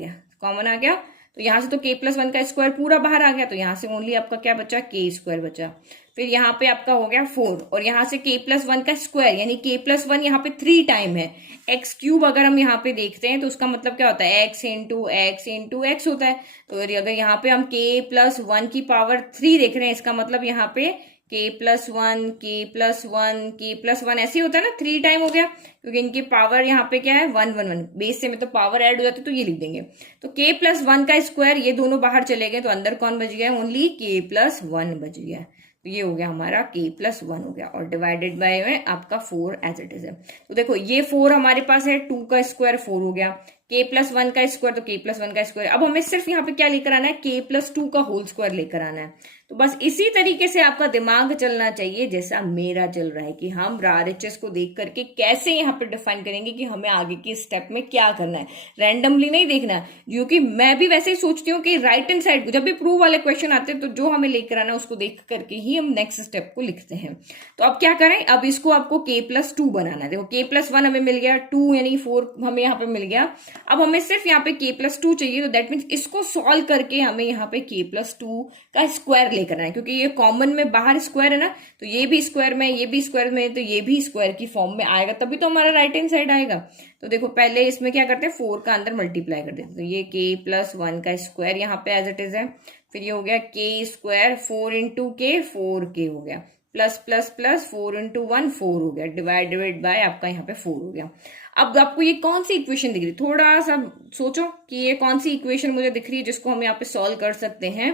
गया, तो यहाँ से तो k प्लस 1 का स्क्वायर पूरा बाहर आ गया, तो यहाँ से ओनली आपका क्या बचा, k स्क्वायर बचा। फिर यहाँ पे आपका हो गया 4 और यहाँ से k प्लस 1 का स्क्वायर यानी k प्लस 1 यहाँ पे 3 टाइम है। एक्स क्यूब अगर हम यहाँ पे देखते हैं तो उसका मतलब क्या होता है, x इंटू एक्स होता है। तो अगर यहाँ पे हम k प्लस 1 की पावर 3 देख रहे हैं, इसका मतलब यहाँ पे k plus 1 k plus 1 k plus 1 ऐसे ही होता है ना, 3 टाइम हो गया, क्योंकि इनकी पावर यहाँ पे क्या है 1 1 1, बेस से में तो पावर ऐड हो जाती है, तो ये लिख देंगे। तो k प्लस 1 का स्क्वायर, ये दोनों बाहर चले गए, तो अंदर कौन बच गया, ओनली k प्लस 1 बच गया। तो ये हो गया हमारा k प्लस 1 हो गया, और डिवाइडेड बाय में आपका 4 एज इट इज है। तो देखो ये 4 हमारे पास है, 2 का स्क्वायर 4 हो गया, k प्लस 1 का स्क्वायर तो k प्लस 1 का स्क्वायर। अब हमें सिर्फ यहाँ पे क्या लेकर आना है, k प्लस 2 का होल स्क्वायर लेकर आना है। तो बस इसी तरीके से आपका दिमाग चलना चाहिए जैसा मेरा चल रहा है, कि हम RHS को देख करके कैसे यहाँ पे डिफाइन करेंगे कि हमें आगे की स्टेप में क्या करना है। रैंडमली नहीं देखना है, क्योंकि मैं भी वैसे ही सोचती हूँ कि राइट हैंड साइड जब भी प्रूव वाले क्वेश्चन आते हैं तो जो हमें लेकर आना है उसको देख करके ही हम नेक्स्ट स्टेप को लिखते हैं। तो अब क्या करें, अब इसको आपको k प्लस 2 बनाना है। देखो k प्लस 1 हमें मिल गया, 2 यानी 4 हमें यहाँ पे मिल गया। अब हमें सिर्फ यहाँ पे k प्लस 2 चाहिए, तो दैट मीन्स इसको सॉल्व करके हमें यहाँ पे k प्लस 2 का स्क्वायर लेकर आना है, क्योंकि ये कॉमन में बाहर स्क्वायर है ना, तो ये भी स्क्वायर में, ये भी स्क्वायर में, तो ये भी स्क्वायर की फॉर्म में आएगा, तभी तो हमारा राइट हैंड साइड आएगा। तो देखो पहले इसमें क्या करते हैं, 4 का अंदर मल्टीप्लाई कर देते हैं, तो ये k प्लस 1 का स्क्वायर यहाँ पे एज इट इज है। फिर ये हो गया k square 4 into k, 4k हो गया, प्लस प्लस प्लस 4 इंटू 1 4 हो गया, डिवाइडेड बाय आपका यहाँ पे 4 हो गया। अब आपको ये कौन सी इक्वेशन दिख रही है, थोड़ा सा सोचो कि ये कौन सी इक्वेशन मुझे दिख रही है जिसको हम यहाँ पे सॉल्व कर सकते हैं,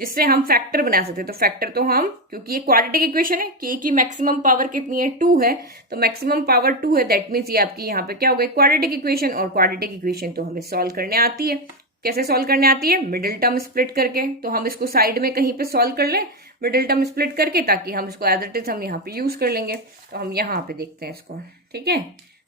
जिससे हम फैक्टर बना सकते हैं। तो फैक्टर तो हम, क्योंकि ये क्वाड्रेटिक इक्वेशन है, k की मैक्सिमम पावर कितनी है, 2 है, तो मैक्सिमम पावर 2 है, दैट मीन्स ये आपकी यहाँ पे क्या हो गई, क्वाड्रेटिक इक्वेशन। और क्वाड्रेटिक इक्वेशन तो हमें सॉल्व करने आती है। कैसे सॉल्व करने आती है, मिडिल टर्म स्प्लिट करके। तो हम इसको साइड में कहीं पे सॉल्व कर लें मिडिल टर्म स्प्लिट करके, ताकि हम इसको एज इट इज हम यहाँ पे यूज कर लेंगे। तो हम यहाँ पे देखते हैं इसको, ठीक है।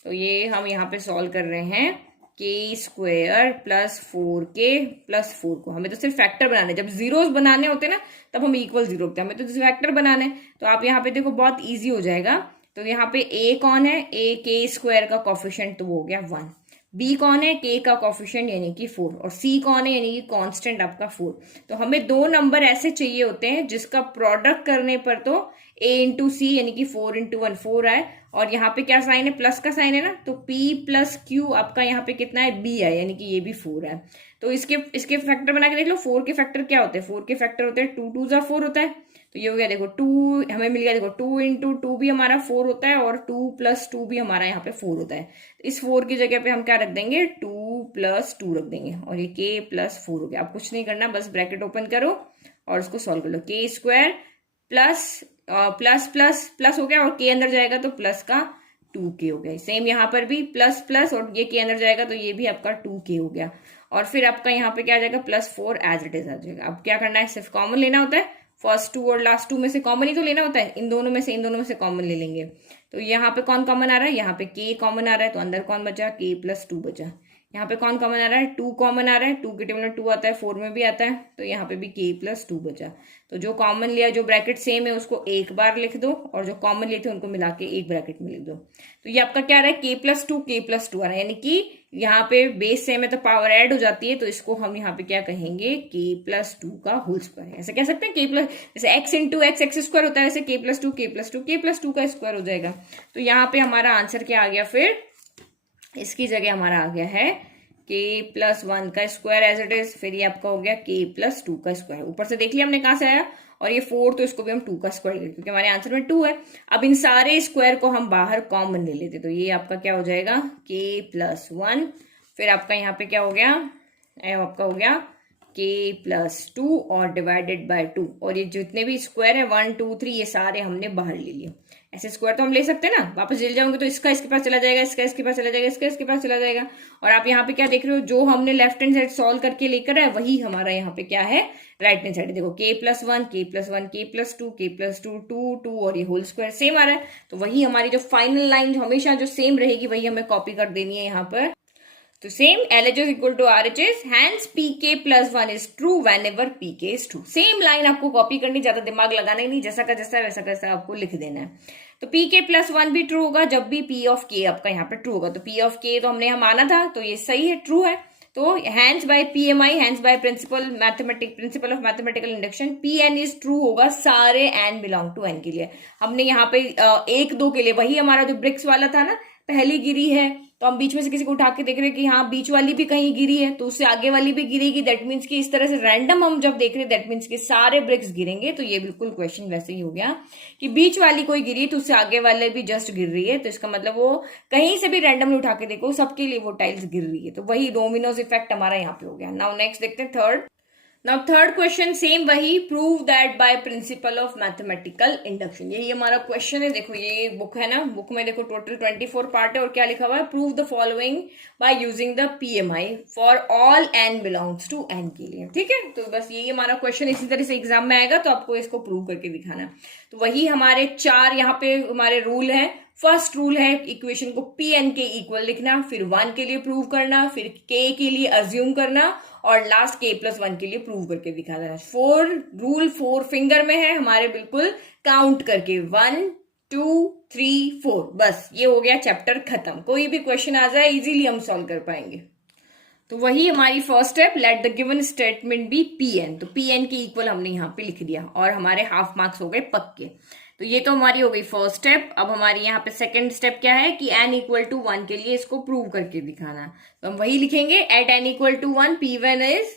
तो ये हम यहाँ पे सॉल्व कर रहे हैं k square plus 4k plus 4 को, हमें तो सिर्फ फैक्टर बनाने, जब जीरोस बनाने होते हैं ना तब हम इक्वल 0 होते हैं, हमें तो फैक्टर बनाने हैं। तो आप यहाँ पे देखो बहुत इजी हो जाएगा। तो यहाँ पे a कौन है, a k स्क्वायर का कॉफिशिएंट तो वो हो गया 1, b कौन है, k का कॉफिशिएंट यानी कि 4, और c कौन है यानी कि कांस्टेंट आपका 4। तो हमें दो नंबर ऐसे चाहिए होते हैं जिसका प्रोडक्ट करने पर तो a इंटू सी यानी कि 4 इंटू 1 4 आए, और यहाँ पे क्या साइन है, प्लस का साइन है ना, तो p प्लस क्यू आपका यहाँ पे कितना है, b है, यानी कि ये भी 4 है। तो इसके फैक्टर बना के देख लो, 4 के फैक्टर क्या होते हैं, 4 के फैक्टर होते हैं 2 2 4 होता है, तो ये हो गया देखो 2 हमें मिल गया, देखो 2 इंटू 2 भी हमारा 4 होता है, और 2 प्लस 2 भी हमारा यहाँ पे 4 होता है। तो इस 4 की जगह पे हम क्या रख देंगे, 2 प्लस 2 रख देंगे, और ये k प्लस 4 हो गया। अब कुछ नहीं करना, बस ब्रैकेट ओपन करो और उसको सॉल्व कर लो, k square plus plus plus plus हो गया, और k अंदर जाएगा तो प्लस का 2k हो गया। सेम यहाँ पर भी प्लस प्लस, और ये k अंदर जाएगा तो ये भी आपका 2k हो गया, और फिर आपका यहाँ पे क्या आ जाएगा, +4 एज इट इज आ जाएगा। अब क्या करना है, सिर्फ कॉमन लेना होता है, फर्स्ट 2 और लास्ट 2 में से कॉमन ही तो लेना होता है, इन दोनों में से कॉमन ले लेंगे। तो यहाँ पे कौन कॉमन आ रहा है, यहाँ पे k कॉमन आ रहा है, तो अंदर कौन बचा, k प्लस 2 बचा। यहाँ पे कौन कॉमन आ रहा है, 2 कॉमन आ रहा है, 2 के टेबल में 2 आता है, 4 में भी आता है, तो यहाँ पे भी k प्लस 2 बचा। तो जो कॉमन लिया, जो ब्रैकेट सेम है उसको एक बार लिख दो, और जो कॉमन लिए थे उनको मिला के एक ब्रैकेट में लिख दो। तो ये आपका क्या आ रहा है, k प्लस 2 आ रहा है, यानी कि यहाँ पे बेस सेम है तो पावर ऐड हो जाती है, तो इसको हम यहाँ पे क्या कहेंगे, k प्लस 2 का होल स्क्वायर। ऐसे कह सकते हैं k प्लस, जैसे x इंटू एक्स स्क्वायर होता है, वैसे k प्लस 2 का स्क्वायर हो जाएगा। तो यहाँ पे हमारा आंसर क्या आ गया, फिर इसकी जगह हमारा आ गया है k प्लस 1 का स्क्वायर एज इट इज, फिर ये आपका हो गया k प्लस 2 का स्क्वायर। ऊपर से देख लिया हमने कहां से आया, और ये 4 तो इसको भी हम 2 का स्क्वायर लेते क्योंकि हमारे आंसर में 2 है। अब इन सारे स्क्वायर को हम बाहर कॉमन ले लेते, तो ये आपका क्या हो जाएगा, k प्लस 1, फिर आपका यहाँ पे क्या हो गया, आपका हो गया k प्लस 2 और डिवाइडेड बाय 2, और ये जितने भी स्क्वायर है 1 2 3 ये सारे हमने बाहर ले लिए। ऐसे स्क्वायर तो हम ले सकते हैं ना, वापस जल जाओगे तो इसका इसके पास चला जाएगा, इसका इसके पास चला जाएगा, इसका इसके पास चला जाएगा। और आप यहाँ पे क्या देख रहे हो, जो हमने लेफ्ट हैंड साइड सॉल्व करके लेकर आए वही हमारा यहाँ पे क्या है, राइट हैंड साइड। देखो k plus 1 k plus 1 k plus 2 k plus 2 2 2, और ये होल स्क्वायर सेम आ रहा है। तो वही हमारी जो फाइनल लाइन जो हमेशा जो सेम रहेगी वही हमें कॉपी कर देनी है यहाँ पर। तो same LHS equal to RHS, hence PK plus 1 is true whenever PK is true। Same line आपको कॉपी करनी, ज्यादा दिमाग लगाना ही नहीं, जैसा का जैसा वैसा कैसा आपको लिख देना है। तो PK प्लस 1 भी ट्रू होगा जब भी P ऑफ K आपका यहाँ पे ट्रू होगा। तो P ऑफ K तो हमने यहाँ माना था, तो ये सही है, ट्रू है। तो hence by PMI, hence by principle of mathematical induction, PN is true होगा सारे n बिलोंग टू n के लिए। हमने यहाँ पे 1 2 के लिए वही हमारा जो ब्रिक्स वाला था ना, पहली गिरी है तो हम बीच में से किसी को उठा के देख रहे हैं कि हाँ बीच वाली भी कहीं गिरी है, तो उससे आगे वाली भी गिरेगी। दैट मीन्स कि इस तरह से रैंडम हम जब देख रहे हैं, दैट मीन्स कि सारे ब्रिक्स गिरेंगे। तो ये बिल्कुल क्वेश्चन वैसे ही हो गया कि बीच वाली कोई गिरी तो उससे आगे वाले भी जस्ट गिर रही है, तो इसका मतलब वो कहीं से भी रैंडमली उठा के देखो सबके लिए वो टाइल्स गिर रही है। तो वही डोमिनोज इफेक्ट हमारा यहाँ पे हो गया। नाउ नेक्स्ट देखते हैं third. Now third question same वही, prove that by principle of mathematical induction. यही हमारा क्वेश्चन है। देखो ये बुक है ना, बुक में देखो टोटल 24 पार्ट है और क्या लिखा हुआ है, prove the following by using the PMI for all n belongs to n के लिए। ठीक है, तो बस यही हमारा क्वेश्चन इसी तरह से एग्जाम में आएगा, तो आपको इसको प्रूव करके दिखाना है। तो वही हमारे 4 यहाँ पे हमारे रूल है। फर्स्ट रूल है इक्वेशन को Pn के इक्वल लिखना, फिर 1 के लिए प्रूव करना, फिर k के लिए अज्यूम करना, और लास्ट k प्लस 1 के लिए प्रूव करके दिखाना है। 4 फिंगर में है हमारे, बिल्कुल काउंट करके 1 2 3 4, बस ये हो गया चैप्टर खत्म। कोई भी क्वेश्चन आ जाए इजीली हम सॉल्व कर पाएंगे। तो वही हमारी first step, let the given statement be Pn। तो Pn के इक्वल हमने यहाँ पे लिख दिया और हमारे हाफ मार्क्स हो गए पक्के। तो ये तो हमारी हो गई फर्स्ट स्टेप। अब हमारी यहाँ पे सेकंड स्टेप क्या है कि n इक्वल टू 1 के लिए इसको प्रूव करके दिखाना। तो हम वही लिखेंगे, at n equal to 1 P1 is,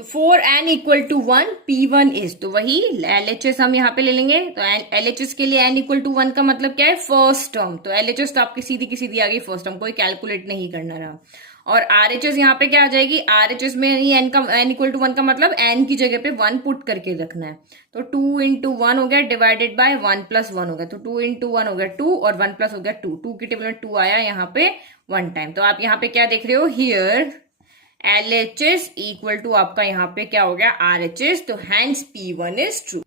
तो for n equal to 1 P1 is, तो वही LHS हम यहाँ पे ले लेंगे। तो LHS के लिए n इक्वल टू 1 का मतलब क्या है, फर्स्ट टर्म। तो LHS तो आपकी सीधी की सीधी आ गई फर्स्ट टर्म, कोई कैलकुलेट नहीं करना रहा। और RHS यहाँ पे क्या आ जाएगी, RHS में ही n इक्वल टू 1 का मतलब n की जगह पे 1 पुट करके रखना है। तो 2 इंटू 1 हो गया डिवाइडेड बाय 1 प्लस 1 हो गया। तो 2 इंटू 1 हो गया 2 और 1 प्लस हो गया 2। 2 की टेबल में 2 आया यहाँ पे 1 टाइम। तो आप यहाँ पे क्या देख रहे हो, हियर LHS इक्वल टू आपका यहाँ पे क्या हो गया RHS, तो hence P1 is true.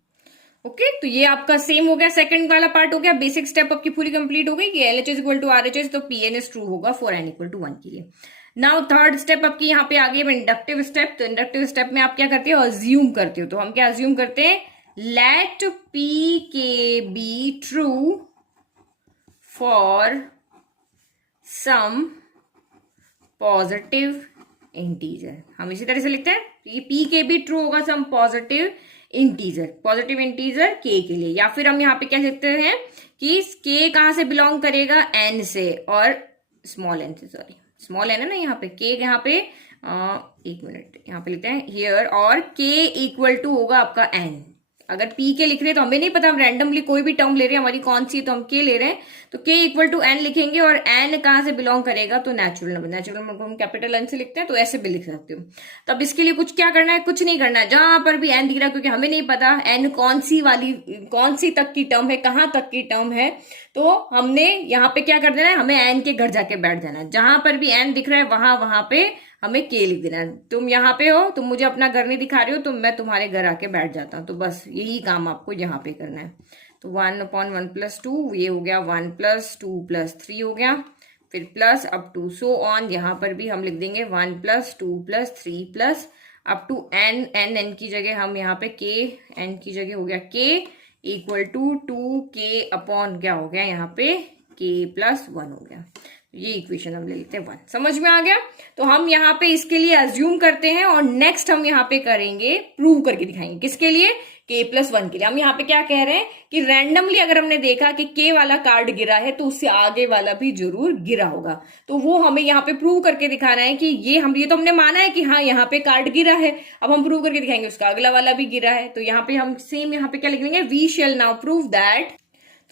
Okay, तो ये आपका सेम हो गया, सेकंड वाला पार्ट हो गया। बेसिक स्टेप आपकी पूरी कंप्लीट हो गई कि LHS इक्वल टू RHS, तो Pn इज ट्रू होगा फॉर n इक्वल टू 1 के लिए। नाउ थर्ड स्टेप आपकी यहाँ पे आ गई इंडक्टिव स्टेप। तो इंडक्टिव स्टेप में आप क्या करते हो, अज्यूम करते हो। तो हम क्या अज्यूम करते हैं, let Pk be true for some positive integer. हम इसी तरह से लिखते हैं, ये Pk भी ट्रू होगा some positive integer, positive integer के लिए। या फिर हम यहाँ पे क्या लिखते हैं कि के कहाँ से बिलोंग करेगा, एन से, और स्मॉल एन से, सॉरी स्मॉल एन है ना यहाँ पे, के यहाँ पे एक मिनट यहाँ पे लिखते हैं हियर, और के इक्वल टू होगा आपका एन। अगर पी के लिख रहे हैं तो हमें नहीं पता, हम रैंडमली कोई भी टर्म ले रहे हैं, हमारी कौन सी है तो हम के ले रहे हैं, तो के इक्वल टू एन लिखेंगे, और एन कहाँ से बिलोंग करेगा, तो नेचुरल नंबर, नेचुरल नंबर को हम कैपिटल एन से लिखते हैं, तो ऐसे भी लिख सकते हो। तब इसके लिए कुछ क्या करना है, कुछ नहीं करना है, जहां पर भी एन दिख रहा है, क्योंकि हमें नहीं पता एन कौन सी तक की टर्म है, कहाँ तक की टर्म है, तो हमने यहाँ पे क्या कर देना है, हमें एन के घर जाके बैठ जाना है। जहां पर भी एन दिख रहा है वहां पे हमें के लिख देना है। तुम यहाँ पे हो, तुम मुझे अपना घर नहीं दिखा रहे हो, तो मैं तुम्हारे घर आके बैठ जाता हूँ, तो बस यही काम आपको यहाँ पे करना है। तो 1/1+2 ये हो गया, 1+2+3 हो गया, फिर plus up to so on, यहाँ पर भी हम लिख देंगे 1+2+3 plus up to n, n की जगह हम यहाँ पे के, एन की जगह हो गया के इक्वल टू 2k अपॉन क्या हो गया यहाँ पे k+1 हो गया। ये इक्वेशन हम ले लेते हैं 1। समझ में आ गया? तो हम यहाँ पे इसके लिए अज्यूम करते हैं, और नेक्स्ट हम यहाँ पे करेंगे, प्रूव करके दिखाएंगे। किसके लिए? k+1 के लिए। हम यहाँ पे क्या कह रहे हैं कि रैंडमली अगर हमने देखा कि k वाला कार्ड गिरा है तो उससे आगे वाला भी जरूर गिरा होगा, तो वो हमें यहाँ पे प्रूव करके दिखाना है कि ये तो हमने माना है कि हाँ यहाँ पे कार्ड गिरा है, अब हम प्रूव करके दिखाएंगे उसका अगला वाला भी गिरा है। तो यहाँ पे हम सेम यहाँ पे क्या लिखेंगे, we shall now prove that,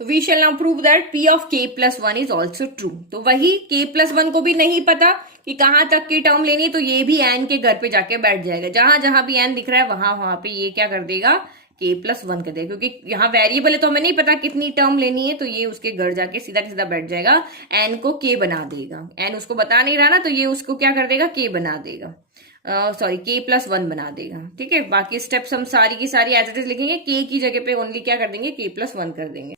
तो we shall now prove that p of k+1 is also true. तो वही k+1 को भी नहीं पता कि कहां तक की टर्म लेनी है, तो ये भी n के घर पे जाके बैठ जाएगा, जहां जहां भी n दिख रहा है वहां पे ये क्या कर देगा, k+1 कर देगा, क्योंकि यहाँ वेरिएबल है तो हमें नहीं पता कितनी टर्म लेनी है, तो ये उसके घर जाके सीधा सीधा बैठ जाएगा, n को k बना देगा। n उसको बता नहीं रहा ना, तो ये उसको क्या कर देगा, k बना देगा, सॉरी k+1 बना देगा। ठीक है, बाकी स्टेप्स हम सारी की सारी एज इट इज लिखेंगे, k की जगह पे ओनली क्या कर देंगे, k+1 कर देंगे।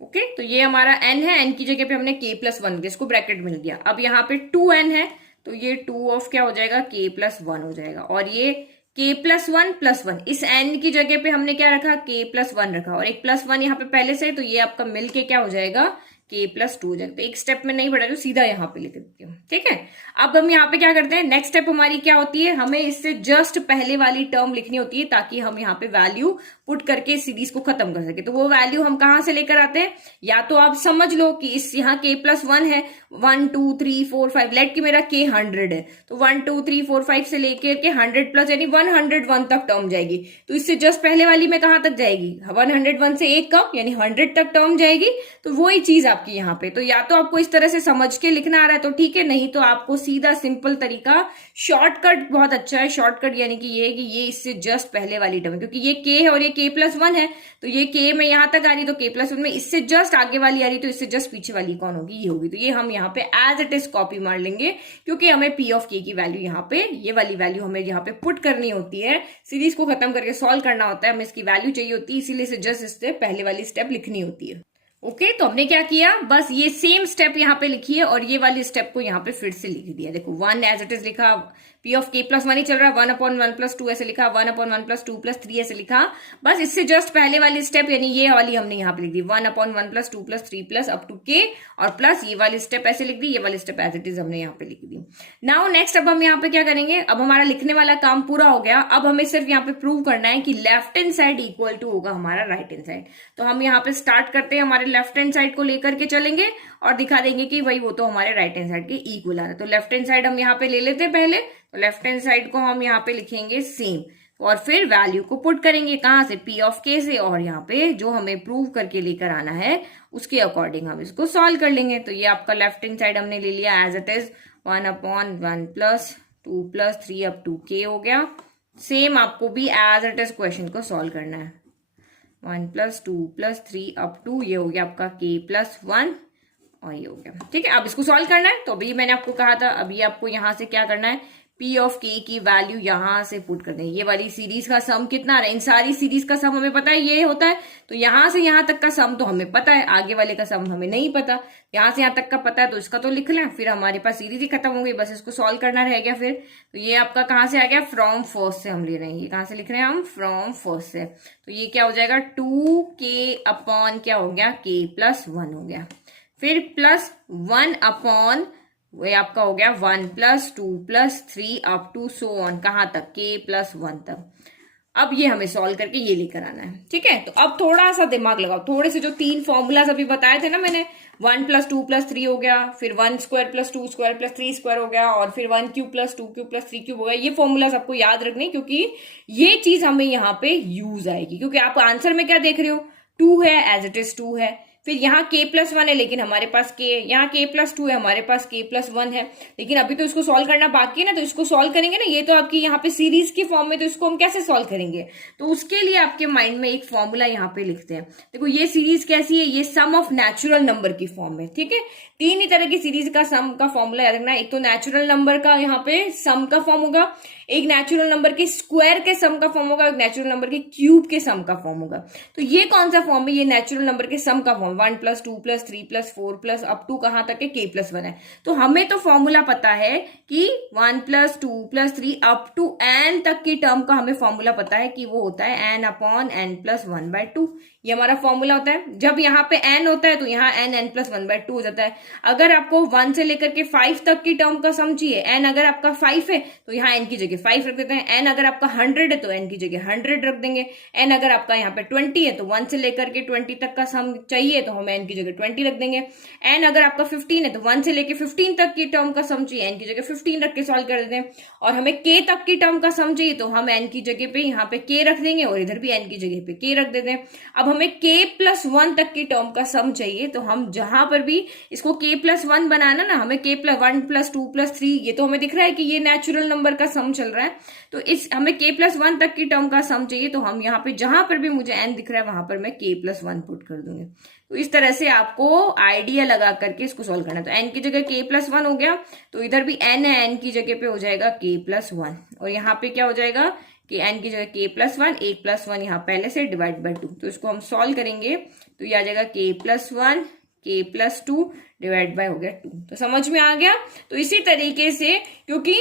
ओके, तो ये हमारा n है, n की जगह पे हमने k+1 दिया, इसको ब्रैकेट मिल गया। अब यहाँ पे 2n है, तो ये 2 ऑफ क्या हो जाएगा, k+1 हो जाएगा, और ये k+1+1, इस n की जगह पे हमने क्या रखा, k+1 रखा, और एक +1 यहाँ पे पहले से, तो ये आपका मिलके क्या हो जाएगा, k+2 हो जाएगा। तो एक स्टेप में नहीं बढ़ा, तो सीधा यहाँ पे लिख देती हूँ। ठीक है, अब हम यहाँ पे क्या करते हैं, नेक्स्ट स्टेप हमारी क्या होती है, हमें इससे जस्ट पहले वाली टर्म लिखनी होती है, ताकि हम यहाँ पे वैल्यू पुट करके इस सीरीज को खत्म कर सके। तो वो वैल्यू हम कहाँ से लेकर आते हैं, या तो आप समझ लो कि इस यहाँ k+1 है, 1 2 3 4 5, लेट कि मेरा k 100 है, तो 1 2 3 4 5 से लेकर के 100+ यानी 101 तक टर्म जाएगी। तो इससे जस्ट पहले वाली में कहाँ तक जाएगी, 101 से एक कम यानी 100 तक टर्म जाएगी। तो वही चीज आपकी यहाँ पे, तो या तो आपको इस तरह से समझ के लिखना आ रहा है तो ठीक है, नहीं तो आपको सीधा सिंपल तरीका, शॉर्टकट बहुत अच्छा है। शॉर्टकट यानी कि ये है कि ये इससे जस्ट पहले वाली टर्म है, क्योंकि ये k है और ये k+1 है, तो ये k में यहां तक आ रही, तो k+1 में इससे जस्ट आगे वाली आ रही, तो इससे जस्ट पीछे वाली कौन होगी, ये होगी। तो ये हम यहाँ पे एज इट इज कॉपी मार लेंगे, क्योंकि हमें p ऑफ k की वैल्यू यहाँ पे, ये वाली वैल्यू हमें यहाँ पे पुट करनी होती है, सीरीज को खत्म करके सॉल्व करना होता है, हमें इसकी वैल्यू चाहिए होती है, इसीलिए से जस्ट इससे पहले वाली स्टेप लिखनी होती है। ओके, तो हमने क्या किया, बस ये सेम स्टेप यहाँ पे लिखी है, और ये वाली स्टेप को यहाँ पे फिर से लिख दिया। देखो 1 एज इट इज लिखा, p ऑफ k+1 ही चल रहा है, 1/1+2 ऐसे लिखा, 1/1+2+3 ऐसे लिखा। बस इससे जस्ट पहले वाली स्टेप यानी ये वाली हमने यहाँ पे लिख दी, 1/1+2+3 प्लस अप टू k, और प्लस ये वाली स्टेप ऐसे लिख दी, ये वाली स्टेप एज इट इज हमने यहाँ पे लिख दी। नाउ नेक्स्ट, अब हम यहाँ पे क्या करेंगे, अब हमारा लिखने वाला काम पूरा हो गया। अब हमें सिर्फ यहाँ पे प्रूव करना है कि left hand side equal to होगा हमारा राइट हैंड साइड। तो हम यहाँ पे स्टार्ट करते हैं, हमारे लेफ्ट हैंड साइड को लेकर के चलेंगे और दिखा देंगे कि भाई वो तो हमारे राइट हैंड साइड के इक्वल आ रहा है। तो लेफ्ट हैंड साइड हम यहाँ पे ले लेते हैं पहले, तो लेफ्ट हैंड साइड को हम यहाँ पे लिखेंगे सेम, और फिर वैल्यू को पुट करेंगे कहाँ से, p ऑफ k से, और यहाँ पे जो हमें प्रूव करके लेकर आना है उसके अकॉर्डिंग हम इसको सॉल्व कर लेंगे। तो ये आपका लेफ्ट हैंड साइड हमने ले लिया as it is, 1/1+2+3 up to k हो गया। सेम आपको भी एज इट इज क्वेश्चन को सॉल्व करना है, 1+2+3 अप टू ये हो गया आपका k+1, और ये हो गया। ठीक है, अब इसको सॉल्व करना है। तो अभी मैंने आपको कहा था, अभी आपको यहां से क्या करना है, p ऑफ k की वैल्यू यहां से पुट कर देंगे। ये वाली सीरीज का सम कितना है, इन सारी सीरीज का सम हमें पता है ये होता है, तो यहां से यहां तक का सम तो हमें पता है, आगे वाले का सम हमें नहीं पता। यहां से यहां तक का पता है तो इसका तो लिख लें, फिर हमारे पास सीरीज ही खत्म हो गई, बस इसको सॉल्व करना रह गया फिर। तो ये आपका कहां से आ गया, फ्रॉम फर्स्ट से हम ले रहे हैं, ये कहां से लिख रहे हैं हम, फ्रॉम फर्स्ट से। तो ये क्या हो जाएगा, 2k अपॉन क्या हो गया, k+1 हो गया, फिर प्लस 1 अपॉन वो आपका हो गया 1+2+3 अप टू सो ऑन, कहां तक, k+1 तक। अब ये हमें सॉल्व करके ये लेकर आना है, ठीक है। तो अब थोड़ा सा दिमाग लगाओ, थोड़े से जो 3 फॉर्मूलाज अभी बताए थे ना मैंने, 1 + 2 + 3 हो गया, फिर 1² + 2² + 3² हो गया, और फिर 1³ + 2³ + 3³ हो गया। ये फॉर्मूलाज आपको याद रखने, क्योंकि ये चीज हमें यहाँ पे यूज आएगी, क्योंकि आप आंसर में क्या देख रहे हो, 2 है, एज इट इज 2 है, फिर यहाँ k+1 है, लेकिन हमारे पास k, यहाँ k+2 है, हमारे पास k+1 है, लेकिन अभी तो इसको सॉल्व करना बाकी है ना, तो इसको सॉल्व करेंगे ना, ये तो आपकी यहाँ पे सीरीज की फॉर्म में, तो इसको हम कैसे सॉल्व करेंगे, तो उसके लिए आपके माइंड में एक फॉर्मूला यहाँ पे लिखते हैं। देखो ये सीरीज कैसी है, ये सम ऑफ नेचुरल नंबर की फॉर्म में, ठीक है। 3 ही तरह की सीरीज का सम का फॉर्मूला याद रखना, एक तो नेचुरल नंबर का यहाँ पे सम का फॉर्म होगा, एक नेचुरल नंबर के स्क्वायर के सम का फॉर्म होगा, एक नेचुरल नंबर के क्यूब के सम का फॉर्म होगा। तो ये कौन सा फॉर्म है, ये नेचुरल नंबर के सम का फॉर्म, 1 + 2 + 3 + 4 प्लस अप टू कहां तक है, k+1 है। तो हमें तो फॉर्मूला पता है कि 1 + 2 + 3 अप टू n तक की टर्म का हमें फॉर्मूला पता है कि वो होता है n/n + 1/2। ये हमारा फॉर्मूला होता है। जब यहाँ पे n होता है तो यहाँ n + 1/2 हो जाता है। अगर आपको 1 से लेकर के 5 तक की टर्म का सम चाहिए, n अगर आपका 5 है तो यहाँ n की जगह 5 रख देते हैं, n अगर आपका 100 है तो n की जगह 100 रख देंगे, n अगर आपका यहाँ पे 20 है तो 1 से लेकर के 20 तक का सम चाहिए तो हम n की जगह 20 रख देंगे, n अगर आपका 15 है तो 1 से लेकर 15 तक की टर्म का सम चाहिए, n की जगह 15 रख के सॉल्व कर देते हैं। और हमें k तक की टर्म का सम चाहिए तो हम n की जगह पे यहाँ पे k रख देंगे और इधर भी n की जगह पे k रख देते हैं। अब हमें k+1 तक की टर्म का सम चाहिए, तो हम जहां पर भी इसको k+1 बनाना ना, हमें k+1 + 2 + 3, ये तो हमें दिख रहा है कि ये नेचुरल नंबर का सम चल रहा है, तो इस हमें k+1 तक की टर्म का सम चाहिए, तो हम यहाँ पे जहां पर भी मुझे n दिख रहा है वहां पर मैं k+1 पुट कर दूंगी। तो इस तरह से आपको आइडिया लगा करके इसको सॉल्व करना है। तो n की जगह k+1 हो गया, तो इधर भी n है, n की जगह पे हो जाएगा k+1, और यहाँ पे क्या हो जाएगा कि n की जगह k+1, 1+1 यहाँ पहले से डिवाइड बाय 2, तो इसको हम सॉल्व करेंगे तो ये आ जाएगा k+1 k+2 डिवाइड बाय हो गया 2। तो समझ में आ गया। तो इसी तरीके से, क्योंकि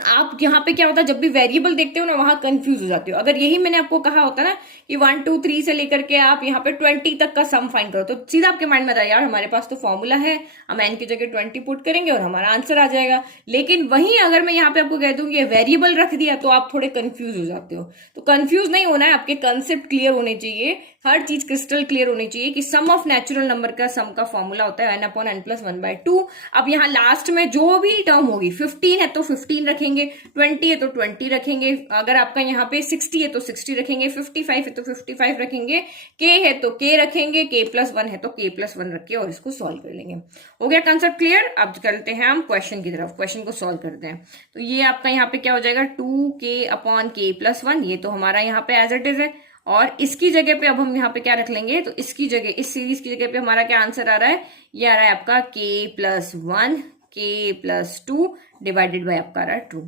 आप यहाँ पे क्या होता है, जब भी वेरिएबल देखते हो ना वहां कंफ्यूज हो जाते हो। अगर यही मैंने आपको कहा होता ना कि 1 2 3 से लेकर के आप यहाँ पे 20 तक का सम फाइंड करो, तो सीधा आपके माइंड में आता है यार हमारे पास तो फॉर्मूला है, हम n की जगह 20 पुट करेंगे और हमारा आंसर आ जाएगा। लेकिन वहीं अगर मैं यहाँ पे आपको कह दूं कि वेरिएबल रख दिया तो आप थोड़े कंफ्यूज हो जाते हो। तो कंफ्यूज नहीं होना है, आपके कंसेप्ट क्लियर होने चाहिए, हर चीज क्रिस्टल क्लियर होनी चाहिए कि सम ऑफ नेचुरल नंबर का सम का फॉर्मूला होता है n/n + 1/2। अब यहाँ लास्ट में जो भी टर्म होगी, 15 है तो 15 रखेंगे, 20 है तो 20 रखेंगे, अगर आपका यहाँ पे 60 है तो 60 रखेंगे, 55 है तो 55 रखेंगे, k है तो k रखेंगे, k+1 है तो k+1 रख के और इसको सॉल्व कर लेंगे। हो गया कंसेप्ट क्लियर। अब करते हैं हम क्वेश्चन की तरफ, क्वेश्चन को सॉल्व करते हैं। तो ये आपका यहाँ पे क्या हो जाएगा, 2k/k+1, ये तो हमारा यहाँ पे एज इट इज है, और इसकी जगह पे अब हम यहाँ पे क्या रख लेंगे, तो इसकी जगह, इस सीरीज की जगह पे हमारा क्या आंसर आ रहा है, ये आ रहा है आपका k+1 k+2 डिवाइडेड बाय आपका आ रहा है 2,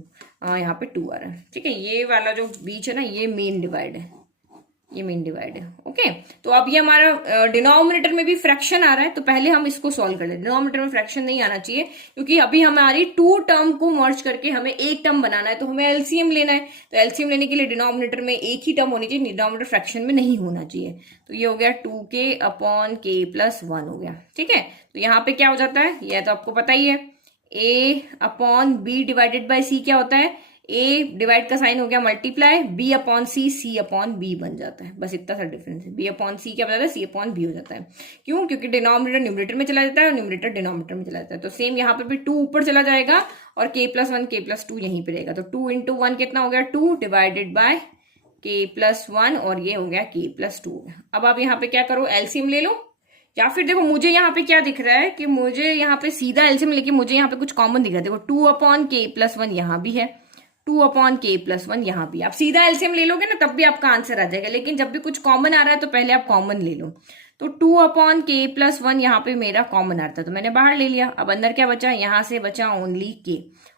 यहाँ पे 2 आ रहा है, ठीक है। ये वाला जो बीच है ना, ये मेन डिवाइड है, ये मेन डिवाइड है, ओके। तो अब ये हमारा डिनोमिनेटर में भी फ्रैक्शन आ रहा है, तो पहले हम इसको सॉल्व कर लेते हैं। डिनोमिनेटर में फ्रैक्शन नहीं आना चाहिए, क्योंकि अभी हमारी 2 टर्म को मर्ज करके हमें एक टर्म बनाना है, तो हमें एलसीएम लेना है। तो एलसीएम लेने के लिए डिनोमिनेटर में एक ही टर्म होनी चाहिए, डिनोमिनेटर फ्रैक्शन में नहीं होना चाहिए। तो ये हो गया 2k/k+1 हो गया, ठीक है। तो यहाँ पे क्या हो जाता है, यह तो आपको पता ही है, a/b डिवाइडेड बाय c क्या होता है, a डिवाइड का साइन हो गया मल्टीप्लाई, b/c c/b बन जाता है, बस इतना सा डिफरेंस है। b/c क्या बन जाता है, c/b हो जाता है। क्यों, क्योंकि डिनोमिनेटर न्यूमरेटर में चला जाता है और न्यूमरेटर डिनोमिनेटर में चला जाता है। तो सेम यहाँ पे भी 2 ऊपर चला जाएगा और k+1 k+2 यहीं पे रहेगा। तो 2 × 1 कितना हो गया, 2 डिवाइडेड बाय k+1, और ये हो गया k+2। अब आप यहाँ पे क्या करो, एलसीएम ले लो, या फिर देखो मुझे यहाँ पे क्या दिख रहा है कि मुझे यहाँ पे सीधा एलसीएम लेके मुझे यहाँ पे कुछ कॉमन दिख रहा है। देखो 2/k+1 यहाँ भी है, 2/k+1 यहाँ भी। आप सीधा एलसीएम ले लोगे ना तब भी आपका आंसर आ जाएगा, लेकिन जब भी कुछ कॉमन आ रहा है तो पहले आप कॉमन ले लो। तो 2/k+1 यहाँ पे मेरा कॉमन आता है, तो मैंने बाहर ले लिया। अब अंदर क्या बचा, यहाँ से बचा ओनली k,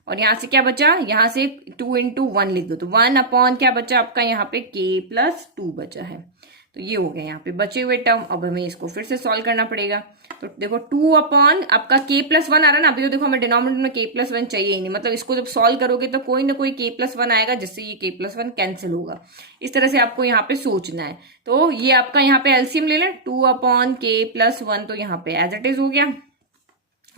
और यहाँ से क्या बचा, यहाँ से 2 × 1 लिख दो, तो 1/ क्या बचा आपका यहाँ पे k+2 बचा है। तो ये हो गया यहाँ पे बचे हुए टर्म। अब हमें इसको फिर से सॉल्व करना पड़ेगा। तो देखो 2/ आपका k+1 आ रहा है ना, अभी तो देखो हमें डिनोमिनेटर में k+1 चाहिए ही नहीं, मतलब इसको जब सॉल्व करोगे तो कोई ना कोई k+1 आएगा जिससे ये k+1 कैंसिल होगा। इस तरह से आपको यहाँ पे सोचना है। तो ये आपका यहाँ पे एलसीएम ले लें, 2/k+1, तो यहाँ पे एज इट इज हो गया।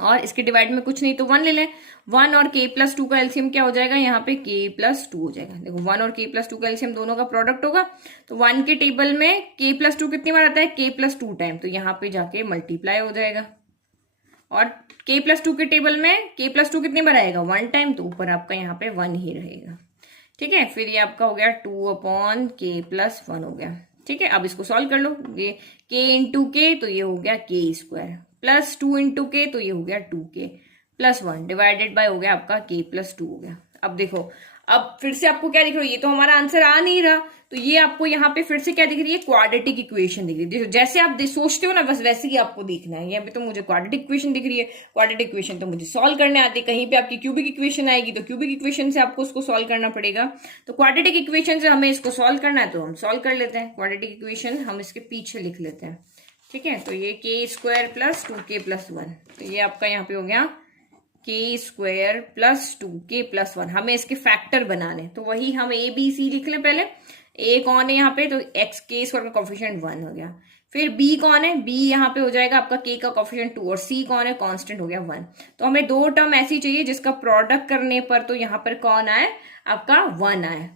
और इसके डिवाइड में कुछ नहीं तो 1 ले लें। 1 और k प्लस 2 का एलसीएम क्या हो जाएगा, यहाँ पे k प्लस 2 हो जाएगा। देखो 1 और k प्लस 2 का एलसीएम दोनों का प्रोडक्ट होगा, तो 1 के टेबल में k प्लस 2 कितनी बार आता है, k प्लस 2 टाइम, तो यहाँ पे जाके मल्टीप्लाई हो जाएगा। और k प्लस 2 के टेबल में k प्लस 2 कितनी बार आएगा, 1 टाइम, तो ऊपर आपका यहाँ पे 1 ही रहेगा। ठीक है, फिर ये आपका हो गया 2/k प्लस 1 हो गया। ठीक है, अब इसको सॉल्व कर लो। ये k इंटू के, तो ये हो गया k स्क्वायर, प्लस 2 इंटू के, तो ये हो गया 2k प्लस 1 डिवाइडेड बाय हो गया आपका k प्लस 2 हो गया। अब देखो, अब फिर से आपको क्या दिख रहा है, ये तो हमारा आंसर आ नहीं रहा, तो ये आपको यहाँ पे फिर से क्या दिख रही है, क्वाड्रेटिक इक्वेशन दिख रही है। जैसे आप सोचते हो ना, बस वैसे ही आपको देखना है। यहाँ पे तो मुझे क्वाड्रेटिक इक्वेशन दिख रही है, क्वाड्रेटिक इक्वेशन तो मुझे सॉल्व करने आती है। कहीं पे आपकी क्यूबिक इक्वेशन आएगी तो क्यूबिक इक्वेशन से आपको उसको सॉल्व करना पड़ेगा। तो क्वाड्रेटिक इक्वेशन से हमें इसको सॉल्व करना है, तो हम सॉल्व कर लेते हैं। क्वाड्रेटिक इक्वेशन हम इसके पीछे लिख लेते हैं। ठीक है, तो ये k square plus 2k plus 1, तो ये आपका यहाँ पे हो गया k square plus 2k plus 1। हमें इसके फैक्टर बनाने, तो वही हम a b c लिख लें पहले। a कौन है यहाँ पे, तो x k स्क्वायर का कोफिशिएंट 1 हो गया। फिर b कौन है, b यहाँ पे हो जाएगा आपका k का कोफिशिएंट 2, और c कौन है, कांस्टेंट हो गया 1। तो हमें दो टर्म ऐसी चाहिए जिसका प्रोडक्ट करने पर तो यहाँ पर कौन आए, आपका 1 आए,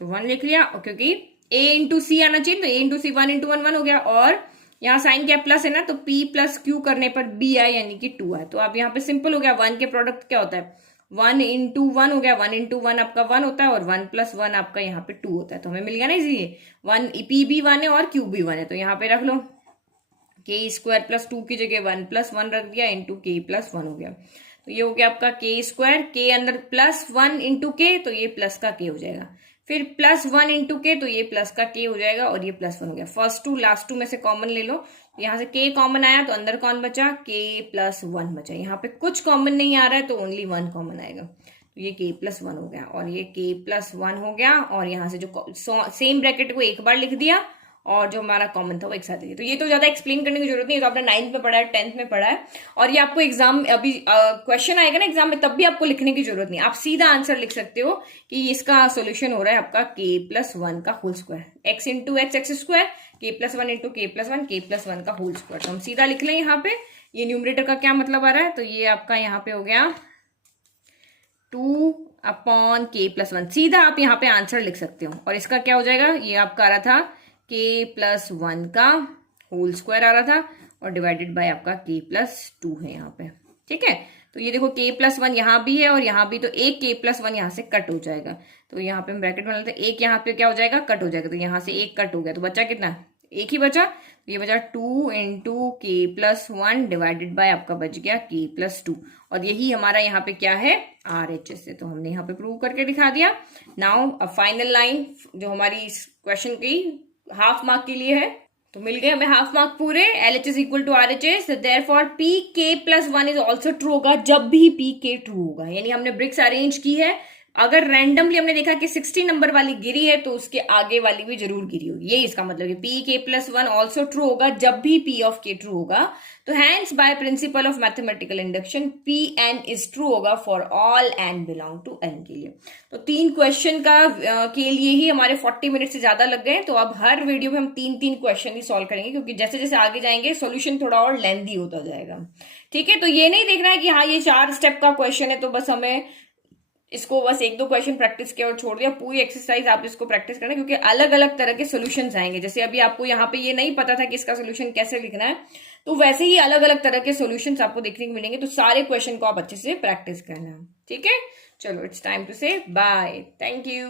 तो 1 लिख लिया। क्योंकि a इंटू सी आना चाहिए, तो a इंटू सी 1 इंटू 1 1 हो गया। और यहाँ साइन क्या प्लस है ना, तो p प्लस q करने पर b आए, यानी कि 2 आए। तो अब यहाँ पे सिंपल हो गया, 1 के प्रोडक्ट क्या होता है, 1 इंटू 1 हो गया। 1 इंटू 1 आपका 1 होता है, और 1 प्लस 1 आपका यहाँ पे 2 होता है। तो हमें मिल गया ना इसलिए 1, p भी 1 है और q भी 1 है, तो यहाँ पे रख लो k स्क्वायर प्लस 2 की जगह 1 प्लस 1 रख दिया, इंटू k प्लस 1 हो गया। तो ये हो गया आपका k स्क्वायर, k अंदर प्लस 1 इंटू k, तो ये प्लस का k हो जाएगा। फिर प्लस 1 इंटू के, तो ये प्लस का k हो जाएगा, और ये प्लस 1 हो गया। फर्स्ट टू लास्ट टू में से कॉमन ले लो, यहाँ से k कॉमन आया, तो अंदर कौन बचा, k प्लस 1 बचा। यहाँ पे कुछ कॉमन नहीं आ रहा है, तो ओनली 1 कॉमन आएगा, तो ये k प्लस 1 हो गया, और ये k प्लस 1 हो गया। और यहाँ से जो सेम ब्रैकेट को एक बार लिख दिया, और जो हमारा कॉमन था वो एक साथ लिया। तो ये तो ज्यादा एक्सप्लेन करने की जरूरत नहीं है, तो आपने 9th में पढ़ा है, 10th में पढ़ा है, और ये आपको एग्जाम अभी क्वेश्चन आएगा ना एग्जाम में, तब भी आपको लिखने की जरूरत नहीं। आप सीधा आंसर लिख सकते हो कि इसका सोल्यूशन हो रहा है आपका k प्लस 1 का whole square, x into x x square, k plus 1 into k plus 1, k plus 1 का होल स्क्वायर। तो हम सीधा लिख लें यहाँ पे, ये न्यूमरेटर का क्या मतलब आ रहा है, तो ये आपका यहाँ पे हो गया 2/k प्लस 1। सीधा आप यहाँ पे आंसर लिख सकते हो, और इसका क्या हो जाएगा, ये आपका आ रहा था k प्लस 1 का होल स्क्वायर आ रहा था, और डिवाइडेड बाय आपका k प्लस 2 है यहाँ पे। ठीक है, तो ये देखो k प्लस 1 यहाँ भी है और यहाँ भी, तो एक k प्लस 1 यहाँ से कट हो जाएगा। तो यहाँ पे हम ब्रैकेट बना लेते हैं, एक यहाँ पे क्या हो जाएगा, कट हो जाएगा, तो यहाँ से एक कट हो गया, तो बचा कितना, एक ही बचा, तो ये बचा 2 into k plus 1 divided by आपका बच गया k प्लस 2, और यही हमारा यहाँ पे क्या है, RHS है। तो हमने यहाँ पे प्रूव करके दिखा दिया। नाउ अब फाइनल लाइन जो हमारी इस क्वेश्चन की हाफ मार्क के लिए है, तो मिल गए हमें हाफ मार्क पूरे। LHS equal to RHS, therefore PK plus 1 is also true होगा जब भी PK ट्रू होगा। यानी हमने ब्रिक्स अरेंज की है, अगर रैंडमली हमने देखा कि 60 नंबर वाली गिरी है, तो उसके आगे वाली भी जरूर गिरी होगी। यही इसका मतलब है, PK प्लस 1 ऑल्सो ट्रू होगा जब भी P ऑफ K ट्रू होगा। तो hence by principle of mathematical induction Pn is true होगा for all n belong to n के लिए। तो 3 क्वेश्चन के लिए ही हमारे 40 मिनट से ज्यादा लग गए। तो अब हर वीडियो में हम 3 क्वेश्चन ही सॉल्व करेंगे, क्योंकि जैसे जैसे आगे जाएंगे सोल्यूशन थोड़ा और लेंथी होता जाएगा। ठीक है, तो ये नहीं देखना है कि हाँ ये 4 स्टेप का क्वेश्चन है तो बस हमें इसको बस 1-2 क्वेश्चन प्रैक्टिस किया और छोड़ दिया। पूरी एक्सरसाइज आप इसको प्रैक्टिस करना, क्योंकि अलग अलग तरह के सॉल्यूशंस आएंगे। जैसे अभी आपको यहाँ पे ये नहीं पता था कि इसका सॉल्यूशन कैसे लिखना है, तो वैसे ही अलग अलग तरह के सॉल्यूशंस आपको देखने को मिलेंगे। तो सारे क्वेश्चन को आप अच्छे से प्रैक्टिस करना। ठीक है, चलो इट्स टाइम टू से बाय, थैंक यू।